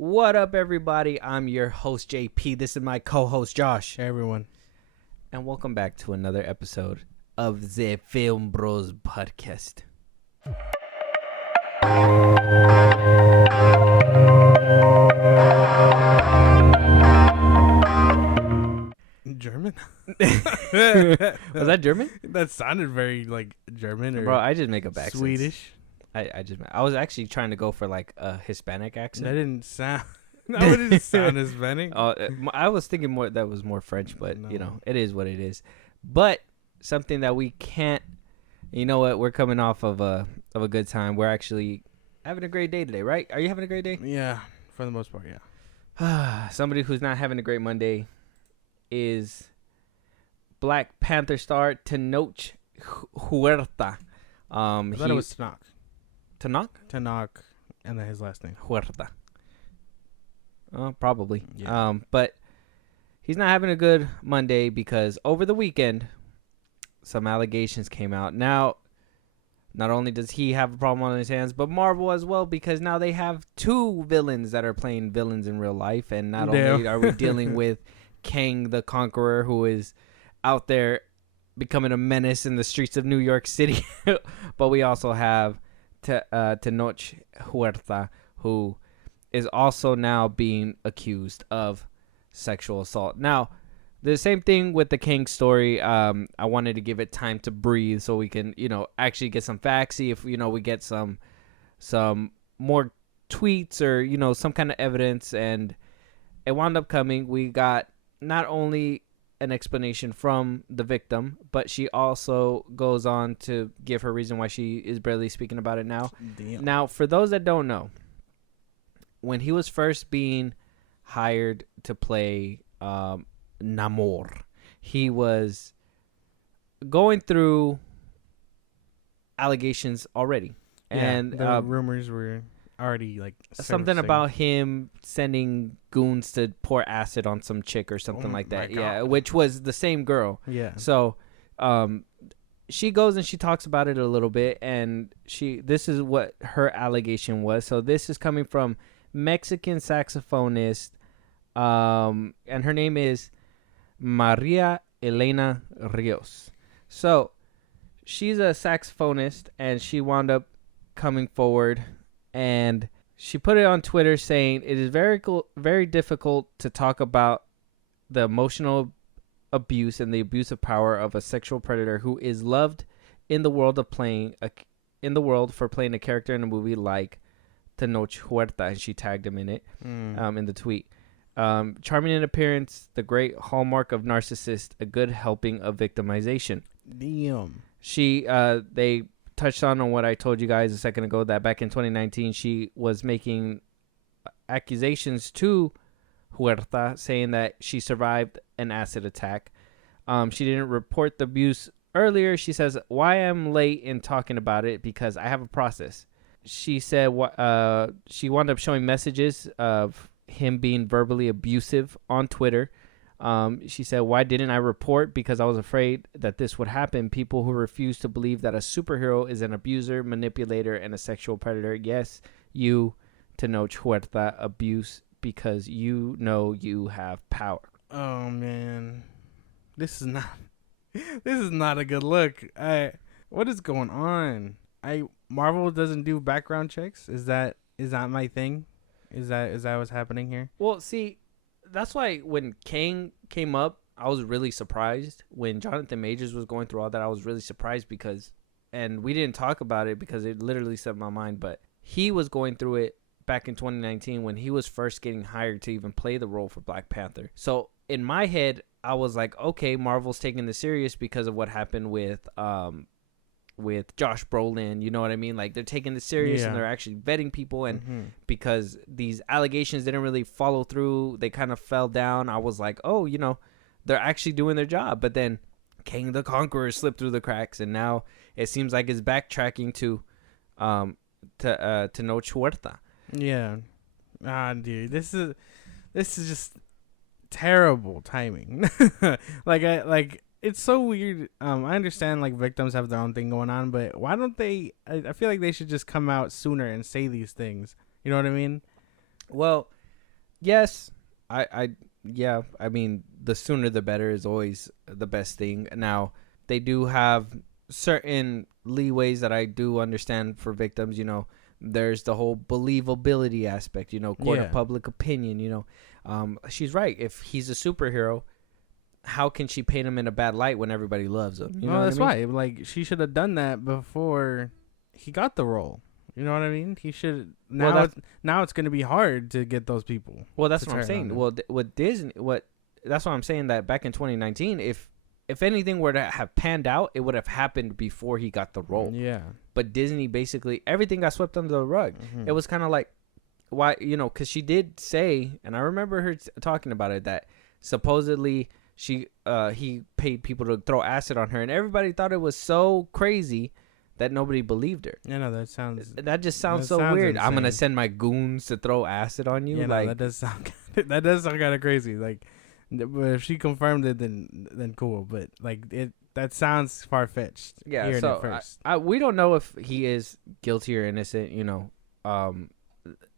What up, everybody? I'm your host, JP. This is my co-host, Josh. Hey, everyone. And welcome back to another episode of the Film Bros podcast. German? Was that German? That sounded very, German or Bro, I just make up accents. Swedish. I was actually trying to go for, like, a Hispanic accent. That didn't sound... That didn't sound Hispanic. I was thinking that was more French, but, No. you know, it is what it is. But something that we can't... You know what? We're coming off of a good time. We're actually having a great day today, right? Are you having a great day? Yeah, for the most part, yeah. Somebody who's not having a great Monday is Black Panther star Tenoch Huerta. I thought it was Tenoch? Tanakh, and then his last name. Huerta. Probably. Yeah. But he's not having a good Monday because over the weekend, some allegations came out. Now, not only does he have a problem on his hands, but Marvel as well, because now they have two villains that are playing villains in real life. And not only are we dealing with Kang the Conqueror, who is out there becoming a menace in the streets of New York City, but we also have Tenoch Huerta, who is also now being accused of sexual assault. Now, the same thing with the Kang story. I wanted to give it time to breathe so we can, actually get some facts, see if, we get some more tweets or, some kind of evidence. And it wound up coming. We got not only an explanation from the victim, but she also goes on to give her reason why she is barely speaking about it now. Damn. Now, for those that don't know, when he was first being hired to play Namor, he was going through allegations already. Yeah, And the rumors were already, something about him sending goons to pour acid on some chick or something like that. Yeah, which was the same girl. Yeah. So she goes and she talks about it a little bit, and this is what her allegation was. So this is coming from Mexican saxophonist, and her name is Maria Elena Rios. So she's a saxophonist, and she wound up coming forward, and she put it on Twitter saying, "It is very difficult to talk about the emotional abuse and the abuse of power of a sexual predator who is loved in the world for playing a character in a movie like Tenoch Huerta," and she tagged him in it, in the tweet. Charming in appearance, the great hallmark of narcissist, a good helping of victimization. Damn. They touched on what I told you guys a second ago, that back in 2019, she was making accusations to Huerta saying that she survived an acid attack. She didn't report the abuse earlier. She says, "Why I'm late in talking about it? Because I have a process." She said she wound up showing messages of him being verbally abusive on Twitter. She said, "Why didn't I report? Because I was afraid that this would happen. People who refuse to believe that a superhero is an abuser, manipulator, and a sexual predator. Yes, you, Tenoch Huerta, abuse because you know you have power." Oh, man. This is not a good look. What is going on? Marvel doesn't do background checks? Is that my thing? Is that what's happening here? Well, see, that's why when Kang came up, I was really surprised. When Jonathan Majors was going through all that, I was really surprised and we didn't talk about it because it literally set my mind, but he was going through it back in 2019 when he was first getting hired to even play the role for Black Panther. So in my head, I was like, okay, Marvel's taking this serious because of what happened with Josh Brolin, you know what I mean? Like, they're taking this serious, and they're actually vetting people, and because these allegations didn't really follow through, they kind of fell down. I was like, oh, they're actually doing their job. But then Kang the Conqueror slipped through the cracks, and now it seems like it's backtracking to Tenoch Huerta. Yeah. Dude, this is just terrible timing. It's so weird. I understand victims have their own thing going on, but why don't they? I feel like they should just come out sooner and say these things. You know what I mean? Well, Yes, yeah. I mean, the sooner the better is always the best thing. Now, they do have certain leeways that I do understand for victims. There's the whole believability aspect. Court of Yeah. public opinion. She's right. If he's a superhero, how can she paint him in a bad light when everybody loves him? You know Well, what I that's mean? why. Like, she should have done that before he got the role. You know what I mean? He should. Well, Now it's gonna be hard to get those people that's to what I'm turn on saying. him. Well, what Disney, what that's what I'm saying that back in 2019, if anything were to have panned out, it would have happened before he got the role. Yeah. But Disney basically everything got swept under the rug. It was kind of like why because she did say, and I remember her talking about it, that supposedly he paid people to throw acid on her, and everybody thought it was so crazy that nobody believed her. Yeah, no, that sounds. That just sounds That so sounds weird. I'm gonna insane. send my goons to throw acid on you. Yeah, no, like that does sound. That does sound kind of crazy. Like, but if she confirmed it, then cool. But like that sounds far fetched. yeah. Hearing So it first. we don't know if he is guilty or innocent.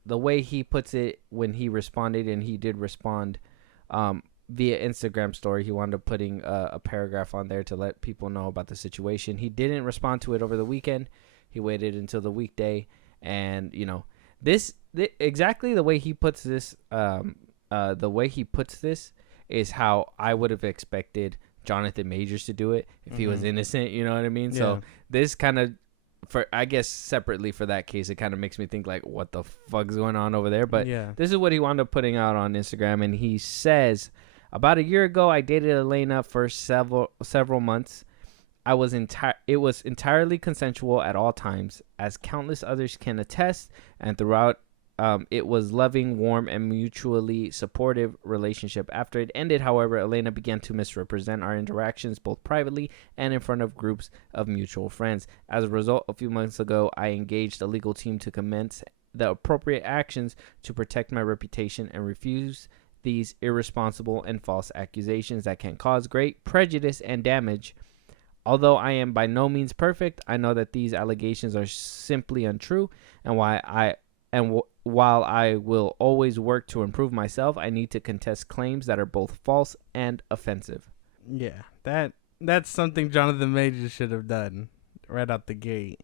The way he puts it when he responded, and he did respond via Instagram story. He wound up putting a paragraph on there to let people know about the situation. He didn't respond to it over the weekend. He waited until the weekday, and exactly the way he puts this. The way he puts this is how I would have expected Jonathan Majors to do it if he was innocent. You know what I mean? Yeah. So this kind of, for I guess separately for that case, it kind of makes me think like, what the fuck's going on over there? But yeah. this is what he wound up putting out on Instagram, and he says, about a year ago, I dated Elena for several months. It was entirely consensual at all times, as countless others can attest, and throughout, it was loving, warm, and mutually supportive relationship. After it ended, however, Elena began to misrepresent our interactions both privately and in front of groups of mutual friends. As a result, a few months ago, I engaged a legal team to commence the appropriate actions to protect my reputation and refuse these irresponsible and false accusations that can cause great prejudice and damage. Although I am by no means perfect, I know that these allegations are simply untrue, and while I will always work to improve myself, I need to contest claims that are both false and offensive. Yeah. That's something Jonathan Majors should have done right out the gate.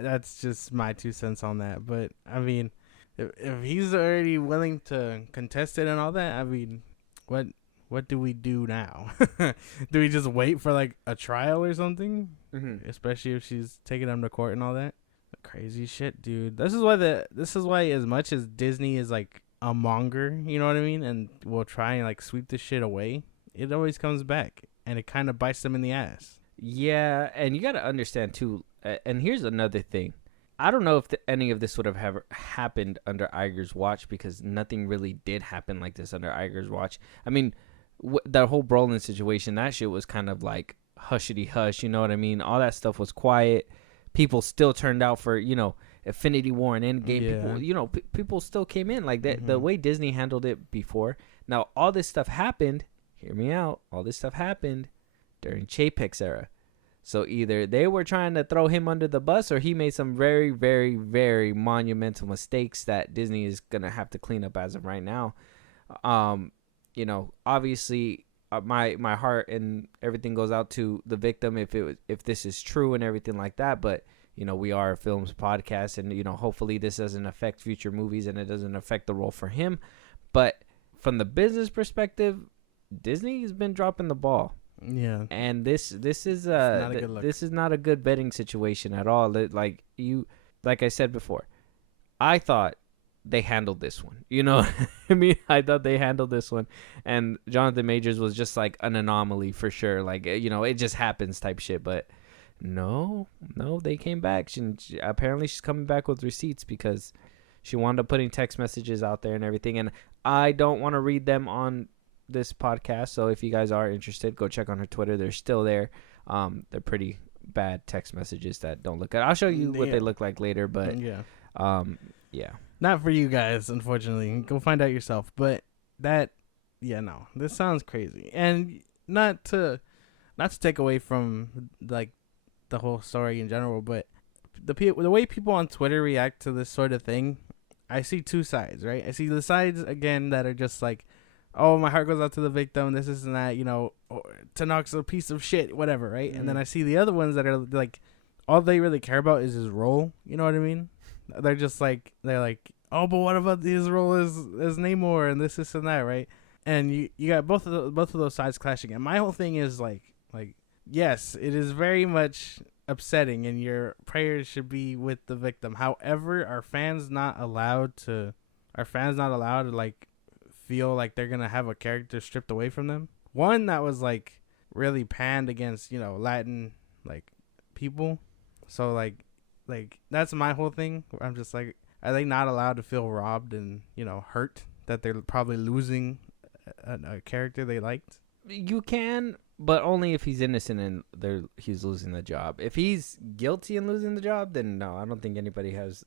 That's just my 2 cents on that. But I mean, if he's already willing to contest it and all that, I mean, what do we do now? Do we just wait for like a trial or something? Mm-hmm. Especially if she's taking him to court and all that. Crazy shit, dude. This is why as much as Disney is like a monger, you know what I mean, and will try and like sweep this shit away, it always comes back and it kind of bites them in the ass. Yeah, and you got to understand too. And here's another thing. I don't know if any of this would have happened under Iger's watch, because nothing really did happen like this under Iger's watch. I mean, that whole Brolin situation, that shit was kind of like hushity hush. You know what I mean? All that stuff was quiet. People still turned out for Infinity War and Endgame. Yeah. People, people still came in like that. The way Disney handled it before. Now all this stuff happened. Hear me out. All this stuff happened during Chapek's era. So either they were trying to throw him under the bus, or he made some very, very, very monumental mistakes that Disney is gonna have to clean up as of right now. Obviously, my heart and everything goes out to the victim if this is true and everything like that. But we are a films podcast, and hopefully this doesn't affect future movies and it doesn't affect the role for him. But from the business perspective, Disney has been dropping the ball. Yeah. And this is not a good look. this is not a good betting situation at all. Like I said before, I thought they handled this one. You know what I mean? I thought they handled this one, and Jonathan Majors was just like an anomaly for sure. Like it just happens type shit. But no, they came back. Apparently she's coming back with receipts, because she wound up putting text messages out there and everything. And I don't want to read them on this podcast, so if you guys are interested, go check on her Twitter. They're still there. They're pretty bad text messages that don't look good. I'll show you what they look like later, but yeah. Not for you guys, unfortunately. Go find out yourself. But this sounds crazy. And not to take away from like the whole story in general, but the way people on Twitter react to this sort of thing, I see two sides, right? I see the sides again that are just like, oh, my heart goes out to the victim, this and that, Tanak's a piece of shit, whatever, right? And then I see the other ones that are like, all they really care about is his role. You know what I mean? They're just like, oh, but what about his role as Namor and this and that, right? And you got both of those sides clashing. And my whole thing is like yes, it is very much upsetting, and your prayers should be with the victim. However, are fans not allowed to like feel like they're gonna have a character stripped away from them? One that was like really panned against Latin like people. So like that's my whole thing. I'm just like, are they not allowed to feel robbed and hurt that they're probably losing a character they liked? You can, but only if he's innocent and he's losing the job. If he's guilty and losing the job, then no, I don't think anybody has.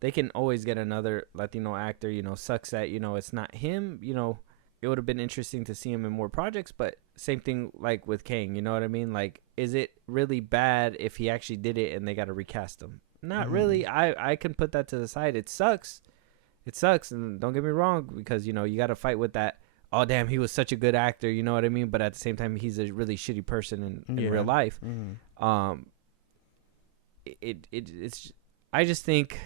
They can always get another Latino actor. Sucks that it's not him. It would have been interesting to see him in more projects, but same thing like with Kang. You know what I mean? Like, is it really bad if he actually did it and they got to recast him? Not really. I can put that to the side. It sucks, and don't get me wrong, because you got to fight with that. Oh damn, he was such a good actor, you know what I mean? But at the same time, he's a really shitty person in real life. It's I just think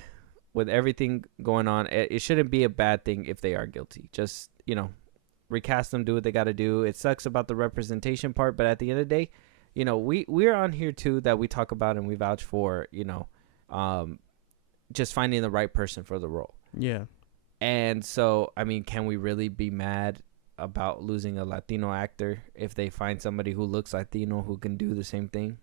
with everything going on, it shouldn't be a bad thing if they are guilty. Just recast them, do what they got to do. It sucks about the representation part, but at the end of the day, we're on here too that we talk about and we vouch for, just finding the right person for the role. Yeah. And so, I mean, can we really be mad about losing a Latino actor if they find somebody who looks Latino who can do the same thing?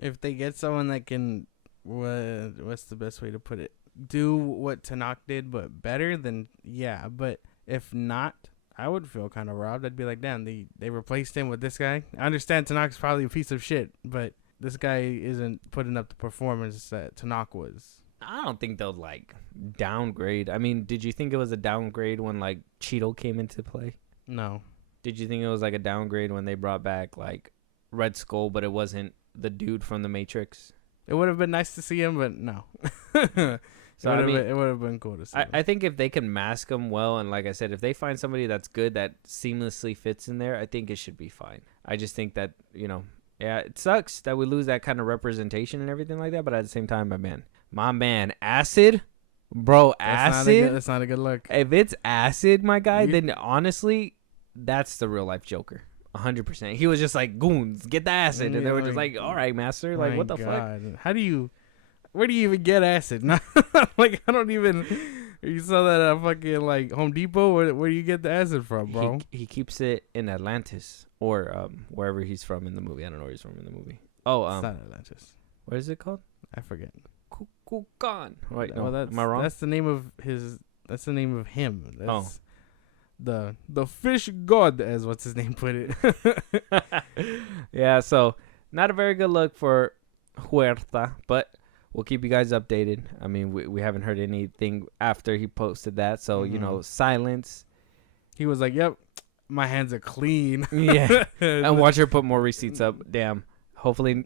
If they get someone that can, what's the best way to put it? Do what Tanakh did, but better, then yeah. But if not, I would feel kind of robbed. I'd be like, damn, they replaced him with this guy. I understand Tanakh's probably a piece of shit, but this guy isn't putting up the performance that Tanakh was. I don't think they'll like downgrade. I mean, did you think it was a downgrade when like Cheeto came into play? No. Did you think it was like a downgrade when they brought back like Red Skull, but it wasn't the dude from the Matrix? It would have been nice to see him, but no. So it would have been cool to see. I think if they can mask him well, and like I said, if they find somebody that's good that seamlessly fits in there, I think it should be fine. I just think that yeah, it sucks that we lose that kind of representation and everything like that. But at the same time, my man, Acid, bro, Acid. That's not a good look. If it's Acid, my guy, then honestly, that's the real life Joker. 100%. He was just like, goons, get the acid. And they were just like, all right, master. Like, what the fuck? Where do you even get acid? Like, I don't even, you saw that at fucking like Home Depot? Where do you get the acid from, bro? He keeps it in Atlantis or wherever he's from in the movie. I don't know where he's from in the movie. Oh, it's not Atlantis. What is it called? I forget. Kukulkan. Wait, no, am I wrong? That's the name of him. That's the fish god, as what's his name put it. Yeah, so not a very good look for Huerta, but we'll keep you guys updated. I mean, we haven't heard anything after he posted that, so silence. He was like, "Yep, my hands are clean." Yeah, and watch her put more receipts up. Damn. Hopefully.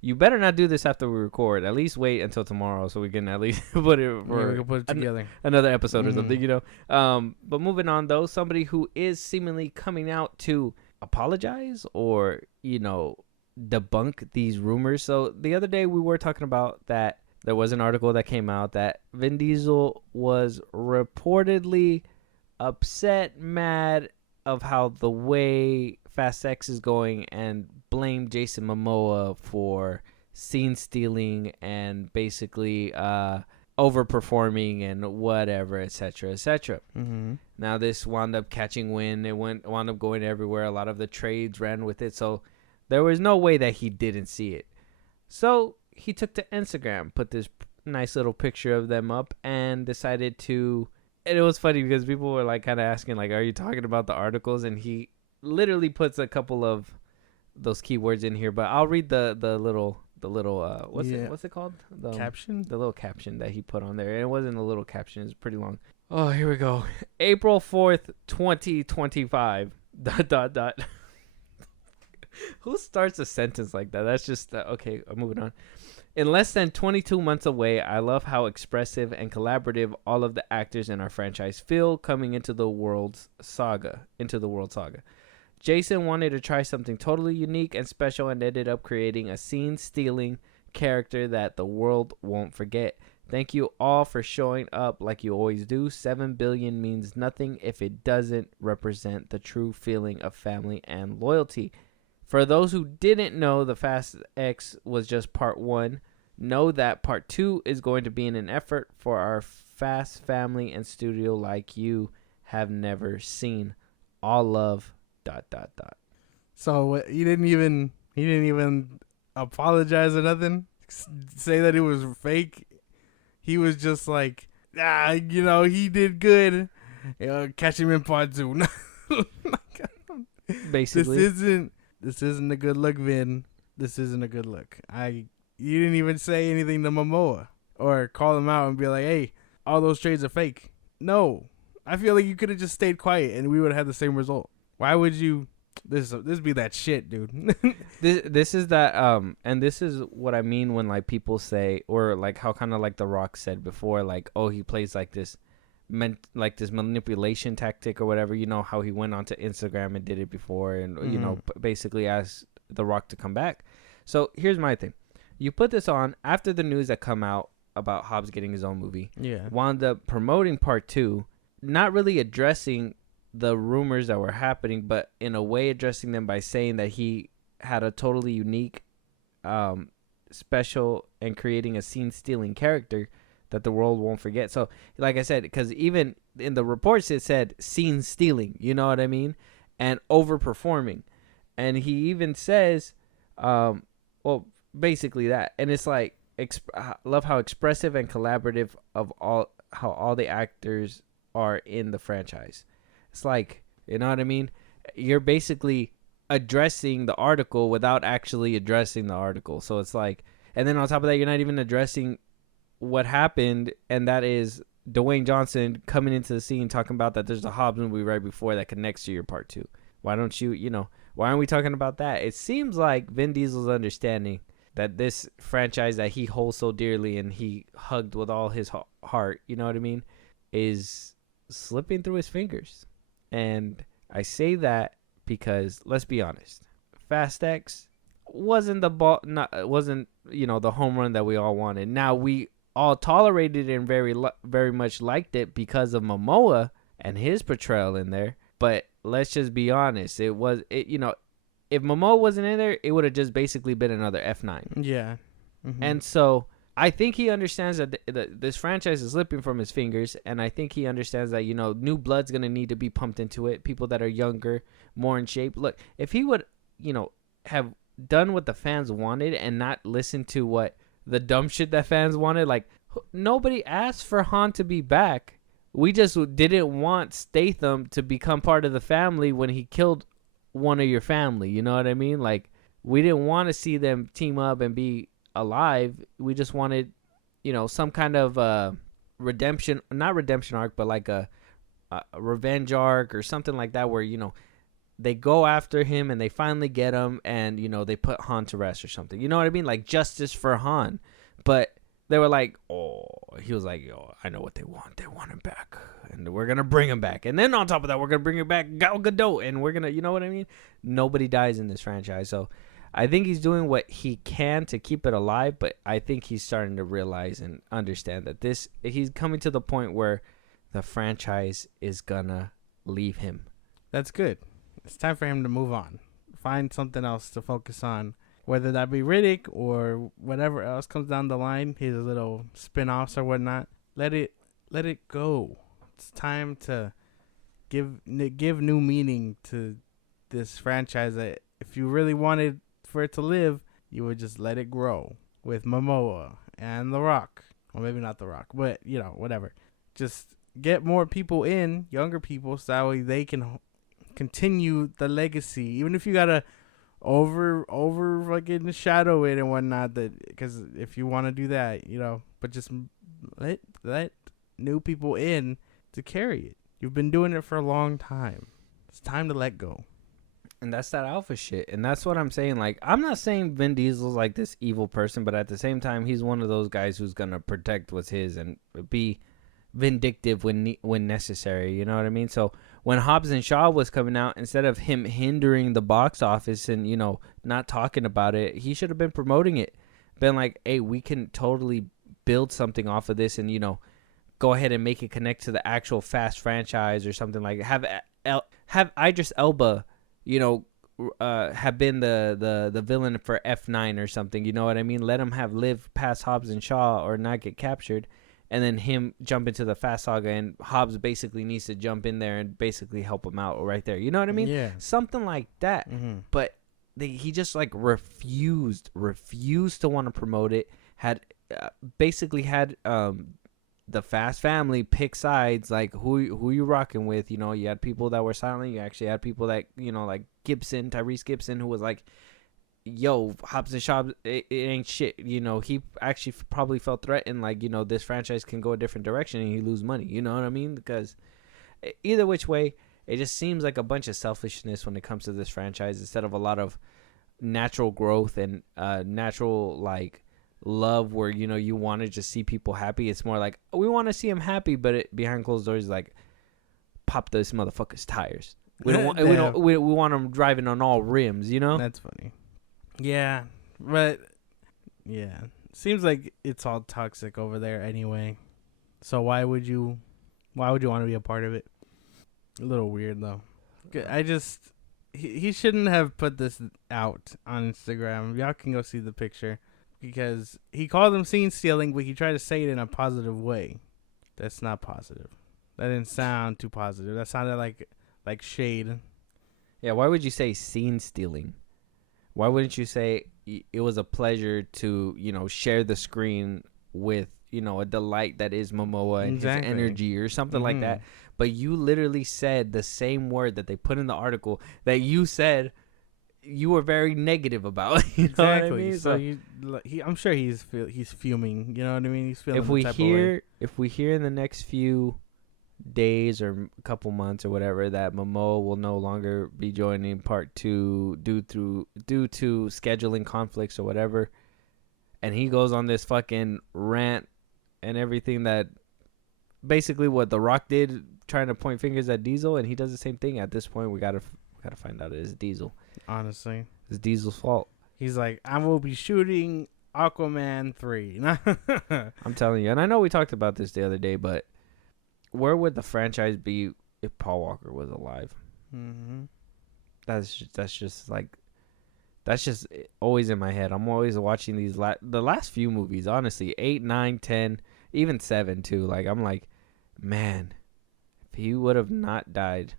You better not do this after we record. At least wait until tomorrow so we can at least put it we can put it together. Another episode or something, But moving on, though, somebody who is seemingly coming out to apologize or, debunk these rumors. So the other day we were talking about that there was an article that came out that Vin Diesel was reportedly upset, mad of how the way Fast X is going and blamed Jason Momoa for scene stealing and basically overperforming and whatever, etc., etc. Now this wound up catching wind. It wound up going everywhere. A lot of the trades ran with it, so there was no way that he didn't see it. So he took to Instagram, put this nice little picture of them up, and decided to. And it was funny because people were like kind of asking, like, "Are you talking about the articles?" And he literally puts a couple of those keywords in here, but I'll read the little what's it called? The caption? The little caption that he put on there. And it wasn't a little caption, it's pretty long. Oh, here we go. April 4th, 2025. ... Who starts a sentence like that? That's just okay, I'm moving on. In less than 22 months away, I love how expressive and collaborative all of the actors in our franchise feel coming into the world's saga. Jason wanted to try something totally unique and special and ended up creating a scene-stealing character that the world won't forget. Thank you all for showing up like you always do. 7 billion means nothing if it doesn't represent the true feeling of family and loyalty. For those who didn't know, the Fast X was just part 1. Know that part 2 is going to be in an effort for our fast family and studio like you have never seen. All love. ... So he didn't even apologize or nothing. Say that it was fake. He was just like, he did good. Catch him in part 2. Basically, This isn't a good look, Vin. This isn't a good look. You didn't even say anything to Momoa or call him out and be like, hey, all those trades are fake. No. I feel like you could have just stayed quiet and we would have had the same result. Why would you? This be that shit, dude. this is that and this is what I mean when like people say, or like how kind of like The Rock said before, like, oh, he plays like this manipulation tactic or whatever. You know how he went onto Instagram and did it before, and basically asked The Rock to come back. So here's my thing: you put this on after the news that come out about Hobbs getting his own movie. Yeah. Wound up promoting part 2, not really addressing the rumors that were happening, but in a way addressing them by saying that he had a totally unique, special, and creating a scene-stealing character that the world won't forget. So, like I said, because even in the reports it said scene-stealing, you know what I mean, and overperforming, and he even says, basically that, and it's like, love how expressive and collaborative how all the actors are in the franchise. It's like, you know what I mean? You're basically addressing the article without actually addressing the article. So it's like, and then on top of that, you're not even addressing what happened, and that is Dwayne Johnson coming into the scene talking about that there's a Hobbs movie right before that connects to your part 2. Why don't you, why aren't we talking about that? It seems like Vin Diesel's understanding that this franchise that he holds so dearly and he hugged with all his heart, you know what I mean, is slipping through his fingers. And I say that because, let's be honest, Fast X wasn't the home run that we all wanted. Now, we all tolerated it and very much liked it because of Momoa and his portrayal in there. But let's just be honest, if Momoa wasn't in there, it would have just basically been another F9. Yeah. Mm-hmm. And so I think he understands that this franchise is slipping from his fingers, and I think he understands that, new blood's going to need to be pumped into it, people that are younger, more in shape. Look, if he would, have done what the fans wanted and not listen to what the dumb shit that fans wanted, like, nobody asked for Han to be back. We just didn't want Statham to become part of the family when he killed one of your family, you know what I mean? Like, we didn't want to see them team up and be alive. We just wanted, some kind of redemption, not redemption arc, but like a revenge arc or something like that, where they go after him and they finally get him, and they put Han to rest or something, you know what I mean, like justice for Han. But they were like, he was like, I know what they want him back, and we're gonna bring him back, and then on top of that we're gonna bring back Gal Gadot, and we're gonna, you know what I mean, nobody dies in this franchise. So I think he's doing what he can to keep it alive, but I think he's starting to realize and understand that he's coming to the point where the franchise is gonna leave him. That's good. It's time for him to move on. Find something else to focus on, whether that be Riddick or whatever else comes down the line, his little spin-offs or whatnot. Let it go. It's time to give new meaning to this franchise that if you really wanted for it to live, you would just let it grow with Momoa and The Rock. Well, maybe not The Rock, but whatever. Just get more people in, younger people, so that way they can continue the legacy. Even if you gotta over fucking shadow it and whatnot, that because if you want to do that, but just let new people in to carry it. You've been doing it for a long time. It's time to let go. And that's that alpha shit. And that's what I'm saying. Like, I'm not saying Vin Diesel's like this evil person, but at the same time, he's one of those guys who's going to protect what's his and be vindictive when necessary. You know what I mean? So when Hobbs and Shaw was coming out, instead of him hindering the box office and, you know, not talking about it, he should have been promoting it. Been like, hey, we can totally build something off of this and, you know, go ahead and make it connect to the actual Fast franchise or something like have Idris Elba, you know, have been the villain for F9 or something. You know what I mean? Let him have lived past Hobbs and Shaw or not get captured, and then him jump into the Fast Saga, and Hobbs basically needs to jump in there and basically help him out right there. You know what I mean? Yeah. Something like that. Mm-hmm. But he just like refused to want to promote it. Had basically had the Fast family pick sides, like who you rocking with. You know, you had people that were silent. You actually had people that, you know, like Tyrese Gibson, who was like, yo, Hobbs and Shaw, it ain't shit. You know, he actually probably felt threatened, like, you know, this franchise can go a different direction and he lose money. You know what I mean? Because either which way, it just seems like a bunch of selfishness when it comes to this franchise, instead of a lot of natural growth and natural, like, love where, you know, you want to just see people happy. It's more like, we want to see them happy, but behind closed doors, like, pop this motherfucker's tires. We want them driving on all rims, you know? That's funny. Yeah, but yeah, seems like it's all toxic over there anyway. So why would you want to be a part of it? A little weird though. He shouldn't have put this out on Instagram. Y'all can go see the picture, because he called them scene stealing, but he tried to say it in a positive way. That's not positive. That didn't sound too positive. That sounded like shade. Yeah, why would you say scene stealing? Why wouldn't you say it was a pleasure to, you know, share the screen with, you know, a delight that is Momoa and his energy or something like that? But you literally said the same word that they put in the article that you said you were very negative about. You know what I mean? So I'm sure he's fuming. You know what I mean? He's feeling. If we hear in the next few days or a couple months or whatever that Momoa will no longer be joining part 2 due to scheduling conflicts or whatever, and he goes on this fucking rant and everything, that basically what The Rock did, trying to point fingers at Diesel, and he does the same thing. At this point, we gotta find out it is Diesel. Honestly, it's Diesel's fault. He's like, I will be shooting Aquaman 3. I'm telling you, and I know we talked about this the other day, but where would the franchise be if Paul Walker was alive? Mm-hmm. That's just always in my head. I'm always watching these the last few movies, honestly, 8, 9, 10, even 7 too. Like, I'm like, man, if he would have not died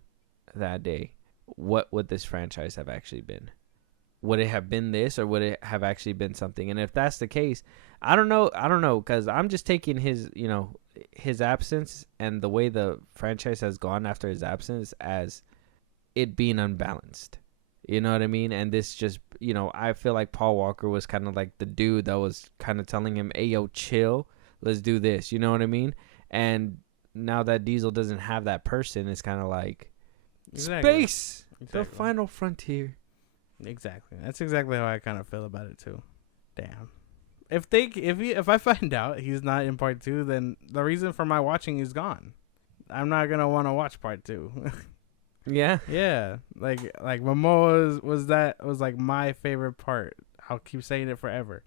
that day, what would this franchise have actually been? Would it have been this, or would it have actually been something? And if that's the case, I don't know, because I'm just taking his, you know, his absence and the way the franchise has gone after his absence as it being unbalanced. You know what I mean? And this just, you know, I feel like Paul Walker was kind of like the dude that was kind of telling him, hey, yo, chill, let's do this. You know what I mean? And now that Diesel doesn't have that person, it's kind of like space, the final frontier. Exactly. That's exactly how I kind of feel about it too. Damn. If I find out he's not in part 2, then the reason for my watching is gone. I'm not gonna want to watch part 2. Yeah. Yeah. Like Momoa was like my favorite part. I'll keep saying it forever.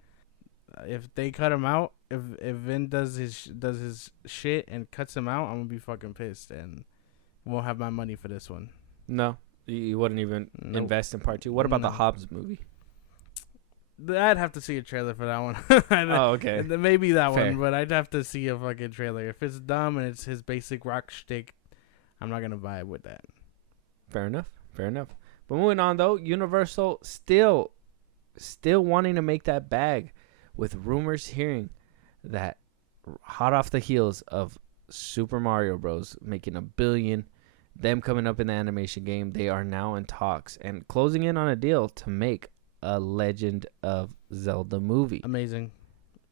If they cut him out, if Vin does his shit and cuts him out, I'm gonna be fucking pissed and won't have my money for this one. No, you wouldn't even invest in part 2. What about the Hobbs movie? I'd have to see a trailer for that one. Oh, okay. Maybe that Fair. one, but I'd have to see a fucking trailer. If it's dumb and it's his basic rock shtick, I'm not gonna vibe with that. Fair enough. But moving on though, Universal still wanting to make that bag, with rumors hearing that hot off the heels of Super Mario Bros. Making $1 billion, them coming up in the animation game, they are now in talks and closing in on a deal to make a Legend of Zelda movie. Amazing.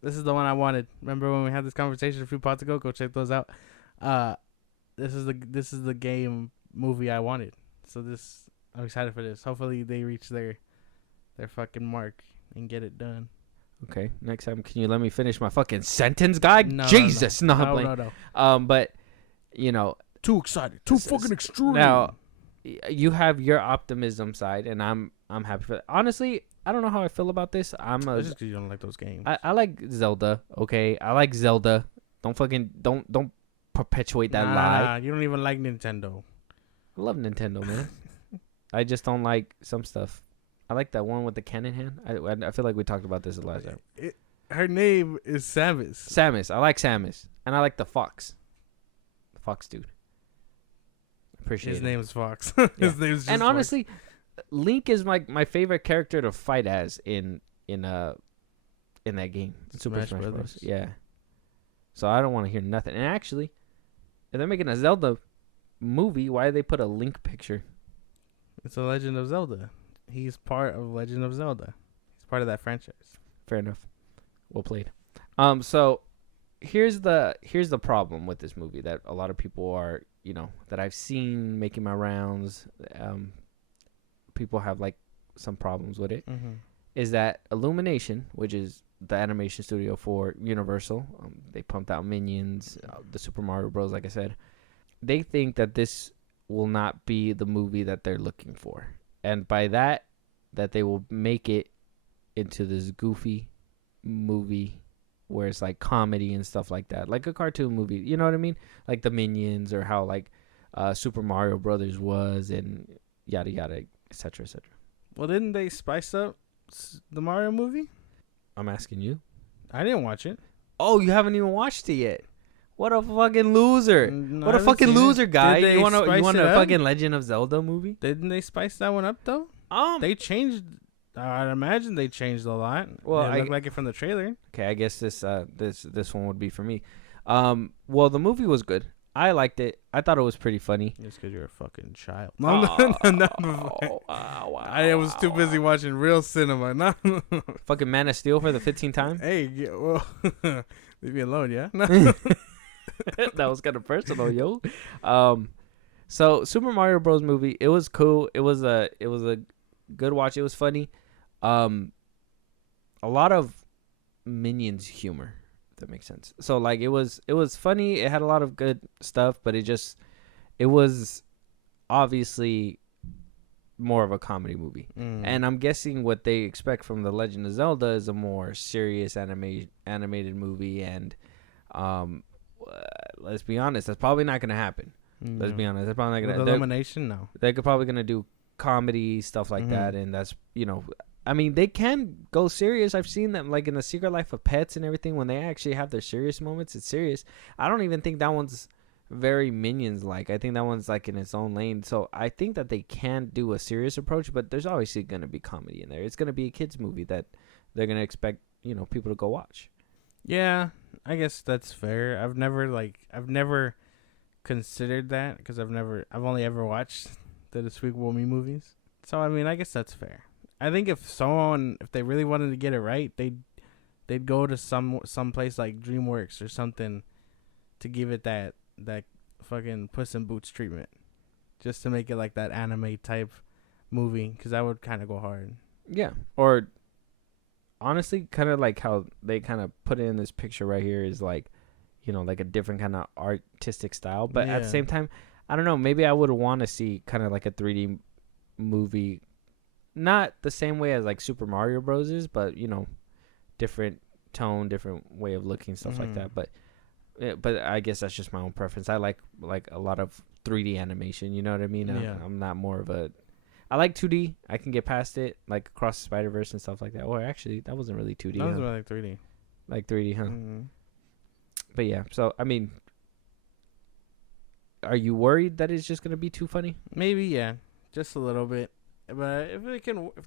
This is the one I wanted. Remember when we had this conversation a few pods ago? Go check those out. This is the game movie I wanted. So I'm excited for this. Hopefully they reach their fucking mark and get it done. Okay, next time, can you let me finish my fucking sentence, guy? No, Jesus, no, I'm no, playing. no, no. But you know, Too excited. Too fucking extreme. now you have your optimism side, and I'm happy for that. Honestly, I don't know how I feel about this. That's just because you don't like those games. I like Zelda. Okay, I like Zelda. Don't perpetuate that lie. Nah, you don't even like Nintendo. I love Nintendo, man. I just don't like some stuff. I like that one with the cannon hand. I feel like we talked about this last time. Her name is Samus. Samus. I like Samus, and I like the fox. The fox dude. Appreciate His it. name's Fox. Yeah. His name's just And Fox. honestly, Link is my favorite character to fight as in that game, Super Smash Bros. Brothers. Yeah. So I don't want to hear nothing. And actually, if they're making a Zelda movie, why did they put a Link picture? It's a Legend of Zelda. He's part of Legend of Zelda. He's part of that franchise. Fair enough. Well played. So here's the problem with this movie that a lot of people are, that I've seen making my rounds. People have like some problems with it. Mm-hmm. Is that Illumination, which is the animation studio for Universal, they pumped out Minions, the Super Mario Bros. Like I said, they think that this will not be the movie that they're looking for, and by that they will make it into this goofy movie where it's like comedy and stuff like that, like a cartoon movie. You know what I mean? Like the Minions, or how like Super Mario Brothers was, and yada yada, etc. etc. Well, didn't they spice up the Mario movie? I'm asking you. I didn't watch it. Oh, you haven't even watched it yet. What a fucking loser. No, What I a haven't fucking seen it. loser, guy. Did they You want spice a it up? fucking Legend of Zelda movie? Didn't they spice that one up though? They changed. I'd imagine they changed a lot. Well, it looked like it from the trailer. okay, I guess this one would be for me. Well, the movie was good. I liked it. I thought it was pretty funny. Just because you're a fucking child. No. I was too busy watching real cinema. No. Fucking Man of Steel for the 15th time. Hey, well, leave me alone, yeah? That was kind of personal, yo. So Super Mario Bros. Movie, it was cool. It was a good watch. It was funny. A lot of Minions humor, if that makes sense. So like it was funny. It had a lot of good stuff, but it was obviously more of a comedy movie. And I'm guessing what they expect from The Legend of Zelda is a more serious animated movie, and let's be honest, that's probably not going to happen. Let's be honest, that's probably not going to. Illumination, no. They're probably going to do comedy stuff like that, and that's, I mean, they can go serious. I've seen them like in The Secret Life of Pets and everything. When they actually have their serious moments, it's serious. I don't even think that one's very Minions like. I think that one's like in its own lane. So I think that they can do a serious approach, but there's obviously going to be comedy in there. It's going to be a kids movie that they're going to expect, people to go watch. Yeah, I guess that's fair. I've never considered that because I've only ever watched the Despicable Me movies. So I mean, I guess that's fair. I think if they really wanted to get it right, they'd go to some place like DreamWorks or something to give it that fucking Puss in Boots treatment, just to make it like that anime type movie, because that would kind of go hard. Yeah, or honestly, kind of like how they kind of put it in this picture right here is like, like a different kind of artistic style. But at the same time, I don't know, maybe I would want to see kind of like a 3D movie, not the same way as like Super Mario Bros. Is, but different tone, different way of looking, stuff like that. But I guess that's just my own preference. I like a lot of 3D animation. You know what I mean? Yeah. I'm not more of a. I like 2D. I can get past it, like Across the Spider-Verse and stuff like that. Or actually, that wasn't really 2D. That was more like 3D. Like 3D, huh? But yeah, so I mean, are you worried that it's just gonna be too funny? Maybe, yeah, just a little bit. But if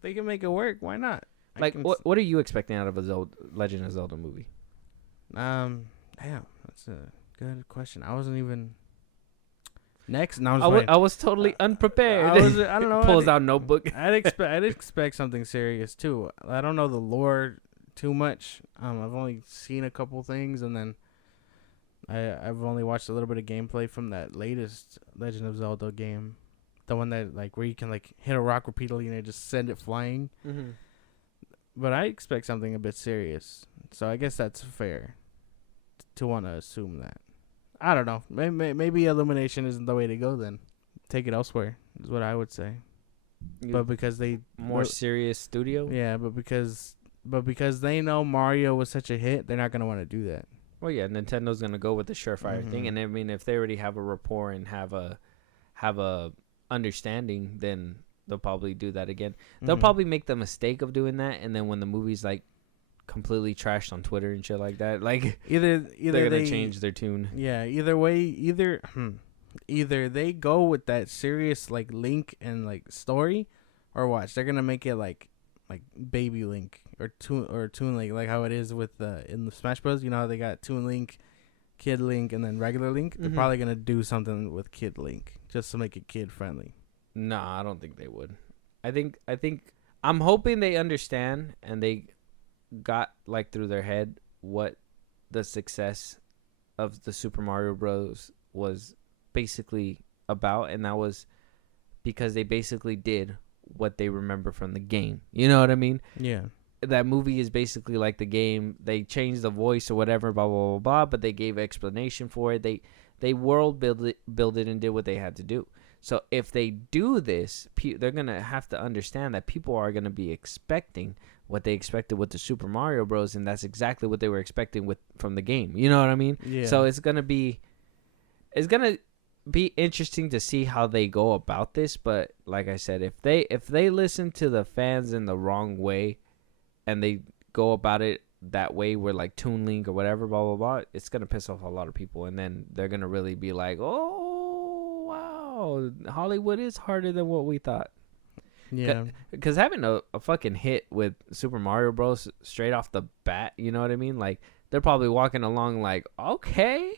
they can make it work, why not? Like, what are you expecting out of a Legend of Zelda movie? Damn, that's a good question. I wasn't even. Next, no, I was totally unprepared. I don't know. Pulls out notebook. I'd expect something serious too. I don't know the lore too much. I've only seen a couple things, and then I've only watched a little bit of gameplay from that latest Legend of Zelda game, the one that like where you can like hit a rock repeatedly and it just send it flying. Mm-hmm. But I expect something a bit serious, so I guess that's fair to want to assume that. I don't know. Maybe Illumination isn't the way to go. Then take it elsewhere is what I would say. But because they more serious studio. Yeah, but because they know Mario was such a hit, they're not gonna want to do that. Well, yeah, Nintendo's gonna go with the surefire thing, and I mean, if they already have a rapport and have a understanding, then they'll probably do that again. They'll probably make the mistake of doing that, and then when the movie's like completely trashed on Twitter and shit like that, like either they're gonna change their tune. Yeah, either way, either they go with that serious like Link and like story, or watch they're gonna make it like Baby Link or Toon Link, like how it is with in the Smash Bros. You know how they got Toon Link, Kid Link, and then regular Link. They're probably gonna do something with Kid Link just to make it kid friendly. Nah, I don't think they would. I think I'm hoping they understand and they got like through their head what the success of the Super Mario Bros. Was basically about, and that was because they basically did what they remember from the game. You know what I mean? Yeah. That movie is basically like the game. They changed the voice or whatever, blah blah blah blah, but they gave explanation for it. They world build it and did what they had to do. So if they do this, they're gonna have to understand that people are gonna be expecting what they expected with the Super Mario Bros. And that's exactly what they were expecting from the game. You know what I mean? Yeah. So it's gonna be interesting to see how they go about this. But like I said, if they listen to the fans in the wrong way, and they go about it that way, where like Toon Link or whatever, blah blah blah, it's gonna piss off a lot of people, and then they're gonna really be like, oh wow, Hollywood is harder than what we thought. Yeah, because having a fucking hit with Super Mario Bros. Straight off the bat, you know what I mean? Like they're probably walking along like, okay,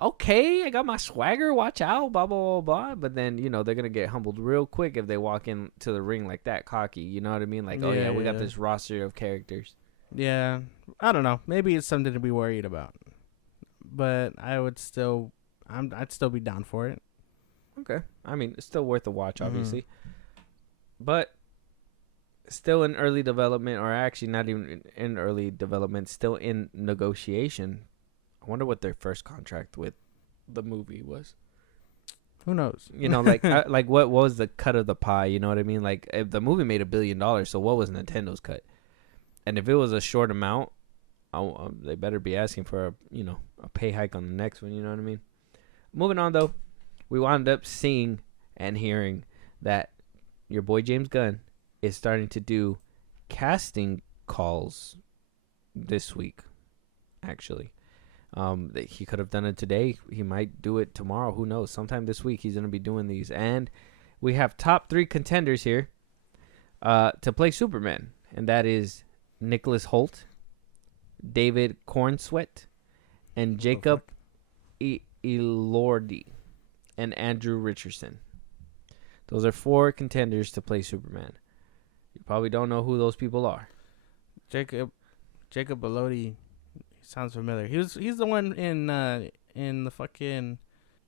I got my swagger, watch out, blah blah blah blah. But then they're gonna get humbled real quick if they walk into the ring like that cocky. You know what I mean? Like, oh yeah, we got this roster of characters. Yeah, I don't know. Maybe it's something to be worried about. But I'd still be down for it. Okay, I mean it's still worth a watch, obviously. But still in early development, or actually not even in early development, still in negotiation. I wonder what their first contract with the movie was. Who knows? Like what was the cut of the pie? You know what I mean? Like if the movie made $1 billion, so what was Nintendo's cut? And if it was a short amount, they better be asking for a pay hike on the next one. You know what I mean? Moving on though, we wound up seeing and hearing that your boy James Gunn is starting to do casting calls this week. Actually, he could have done it today. He might do it tomorrow. Who knows? Sometime this week he's going to be doing these. And we have top 3 contenders here to play Superman, and that is Nicholas Hoult, David Cornsweet, and Jacob Elordi, and Andrew Richardson. Those are 4 contenders to play Superman. You probably don't know who those people are. Jacob Elordi sounds familiar. He's the one in the fucking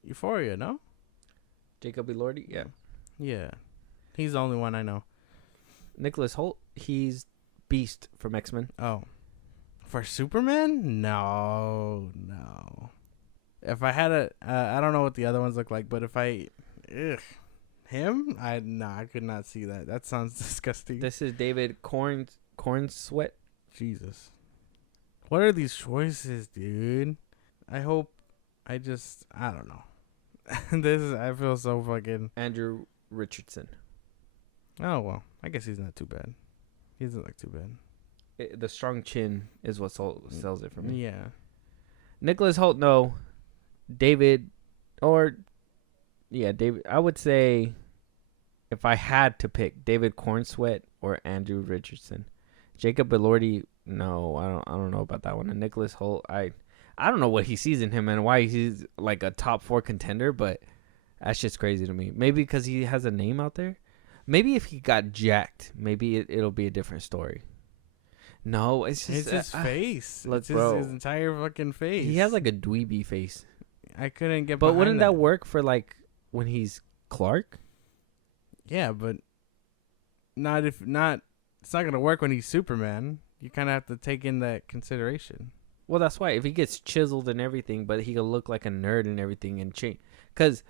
Euphoria, no? Jacob Elordi, yeah. Yeah. He's the only one I know. Nicholas Hoult, he's Beast from X-Men. Oh. For Superman? No. If I had I don't know what the other ones look like, but if him? I could not see that. That sounds disgusting. This is David Cornsweet. Jesus. What are these choices, dude? I don't know. I feel so fucking... Andrew Richardson. Oh, well. I guess he's not too bad. He doesn't look too bad. The strong chin is what sells it for me. Yeah. Nicholas Hoult, no. David, I would say if I had to pick David Cornsweet or Andrew Richardson. Jacob Elordi, no, I don't know about that one. And Nicholas Hoult, I don't know what he sees in him and why he's like a top 4 contender, but that's just crazy to me. Maybe because he has a name out there. Maybe if he got jacked, maybe it'll be a different story. No, it's just his face. Look, it's his entire fucking face. He has like a dweeby face. I couldn't get. But wouldn't that work for like when he's Clark? Yeah, but not if not. It's not gonna work when he's Superman. You kind of have to take in that consideration. Well, that's why if he gets chiseled and everything, but he could look like a nerd and everything and change. Because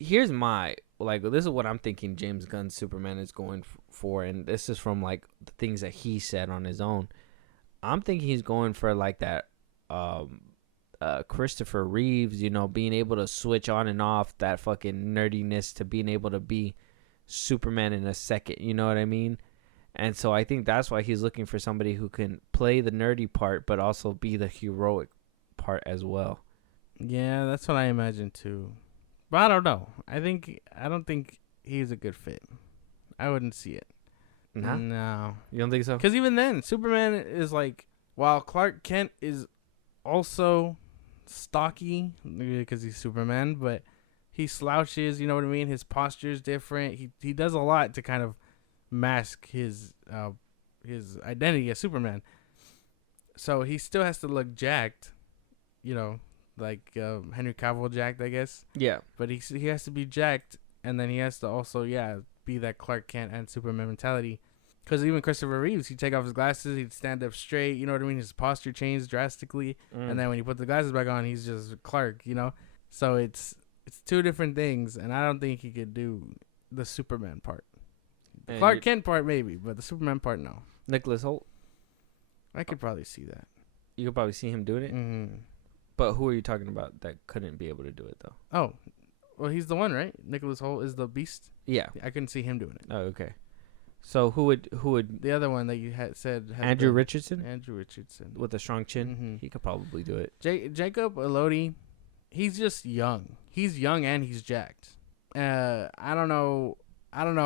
here's my this is what I'm thinking James Gunn's Superman is going for, and this is from like the things that he said on his own. I'm thinking he's going for like that Christopher Reeves, being able to switch on and off that fucking nerdiness to being able to be Superman in a second. You know what I mean? And so I think that's why he's looking for somebody who can play the nerdy part, but also be the heroic part as well. Yeah, that's what I imagine too. But I don't know. I don't think he's a good fit. I wouldn't see it. Nah? No. You don't think so? Because even then, Superman is like, while Clark Kent is also stocky because he's Superman, but he slouches. You know what I mean? His posture is different. He does a lot to kind of mask his identity as Superman. So he still has to look jacked, like Henry Cavill jacked, I guess. Yeah. But he has to be jacked, and then he has to also be that Clark Kent and Superman mentality. Because even Christopher Reeves, he'd take off his glasses, he'd stand up straight. You know what I mean? His posture changed drastically, and then when he put the glasses back on, he's just Clark. So it's two different things, and I don't think he could do the Superman part. The Clark Kent part maybe, but the Superman part no. Nicholas Hoult. I could probably see that. You could probably see him doing it. Mm-hmm. But who are you talking about that couldn't be able to do it though? Oh, well, he's the one, right? Nicholas Hoult is the Beast. Yeah. I couldn't see him doing it. Oh, okay. So who would the other one that you had said? Andrew Richardson. Andrew Richardson with a strong chin. Mm-hmm. He could probably do it. Jacob Elordi, he's just young. He's young and he's jacked. I don't know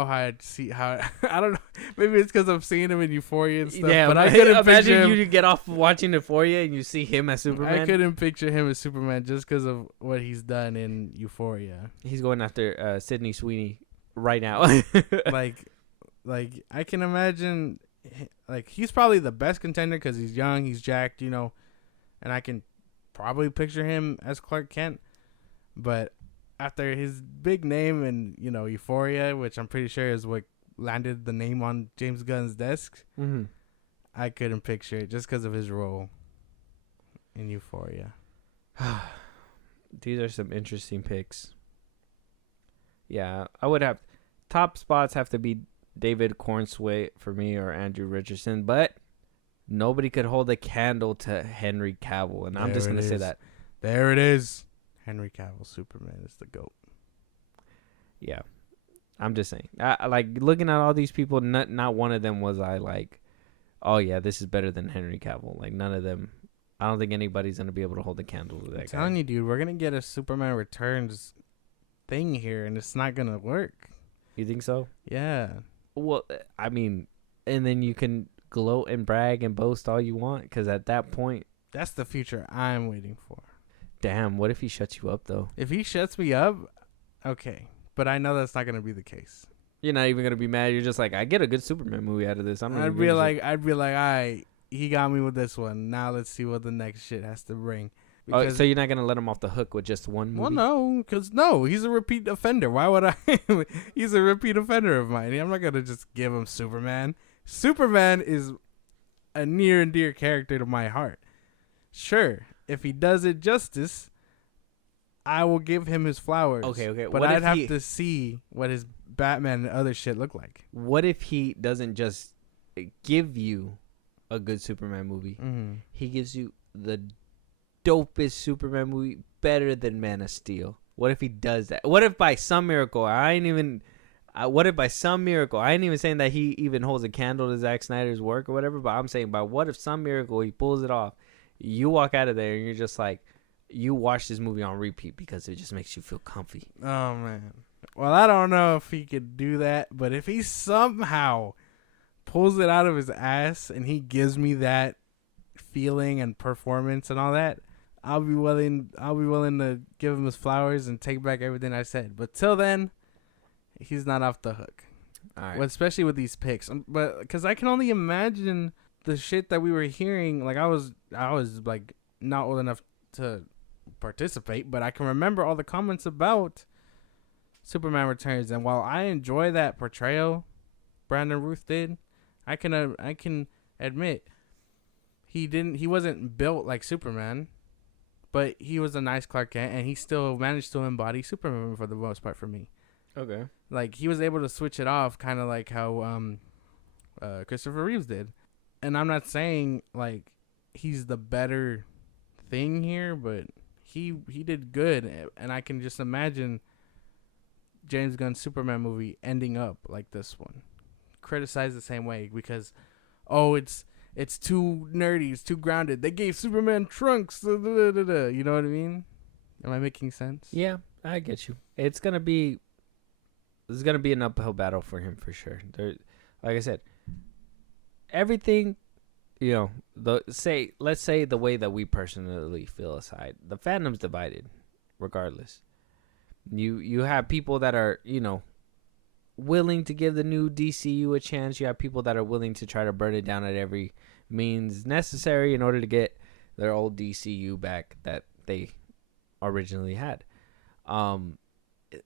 how I'd see how. I don't know. Maybe it's because I'm seeing him in Euphoria and stuff. Yeah, but I couldn't picture imagine him. you get off watching Euphoria and you see him as Superman. I couldn't picture him as Superman just because of what he's done in Euphoria. He's going after Sydney Sweeney right now. like I can imagine, like he's probably the best contender because he's young, he's jacked, and I can probably picture him as Clark Kent, but after his big name in Euphoria, which I'm pretty sure is what landed the name on James Gunn's desk, I couldn't picture it just because of his role in Euphoria. These are some interesting picks. Yeah, I would have top spots have to be David Cornsway for me or Andrew Richardson, but nobody could hold a candle to Henry Cavill, and I'm just gonna say that. There it is. Henry Cavill Superman is the GOAT. Yeah, I'm just saying. I like looking at all these people. Not one of them was I like, oh yeah, this is better than Henry Cavill. Like none of them. I don't think anybody's gonna be able to hold a candle to that guy. I'm telling you, dude, we're gonna get a Superman Returns thing here, and it's not gonna work. You think so? Yeah. Well, I mean, and then you can gloat and brag and boast all you want, because at that point, that's the future I'm waiting for. Damn, what if he shuts you up though? If he shuts me up, okay, but I know that's not gonna be the case. You're not even gonna be mad. You're just like, I get a good Superman movie out of this. I'd be like, all right, he got me with this one. Now let's see what the next shit has to bring. Oh, so you're not gonna let him off the hook with just one movie? Well, no, because he's a repeat offender. Why would I? He's a repeat offender of mine. I'm not gonna just give him Superman. Superman is a near and dear character to my heart. Sure, if he does it justice, I will give him his flowers. Okay. But I'd have to see what his Batman and other shit look like. What if he doesn't just give you a good Superman movie? Mm-hmm. He gives you the dopest Superman movie, better than Man of Steel. What if he does that? What if by some miracle, I ain't even saying that he even holds a candle to Zack Snyder's work or whatever, but I'm saying by what if some miracle he pulls it off, you walk out of there and you're just like, you watch this movie on repeat because it just makes you feel comfy. Oh, man. Well, I don't know if he could do that, but if he somehow pulls it out of his ass and he gives me that feeling and performance and all that, I'll be willing to give him his flowers and take back everything I said. But till then, he's not off the hook. All right. Well, especially with these picks. But because I can only imagine the shit that we were hearing. Like I was like not old enough to participate, but I can remember all the comments about Superman Returns, and while I enjoy that portrayal Brandon Ruth did, I can admit he wasn't built like Superman, but he was a nice Clark Kent, and he still managed to embody Superman for the most part for me. Okay. Like, he was able to switch it off, kind of like how Christopher Reeves did. And I'm not saying like he's the better thing here, but he did good, and I can just imagine James Gunn's Superman movie ending up like this one, criticized the same way because, oh, it's too nerdy, it's too grounded. They gave Superman trunks, you know what I mean? Am I making sense? Yeah, I get you. It's gonna be an uphill battle for him for sure. Like I said, everything, let's say the way that we personally feel aside, the fandom's divided, regardless. You have people that are, willing to give the new DCU a chance. You have people that are willing to try to burn it down at every means necessary in order to get their old DCU back that they originally had.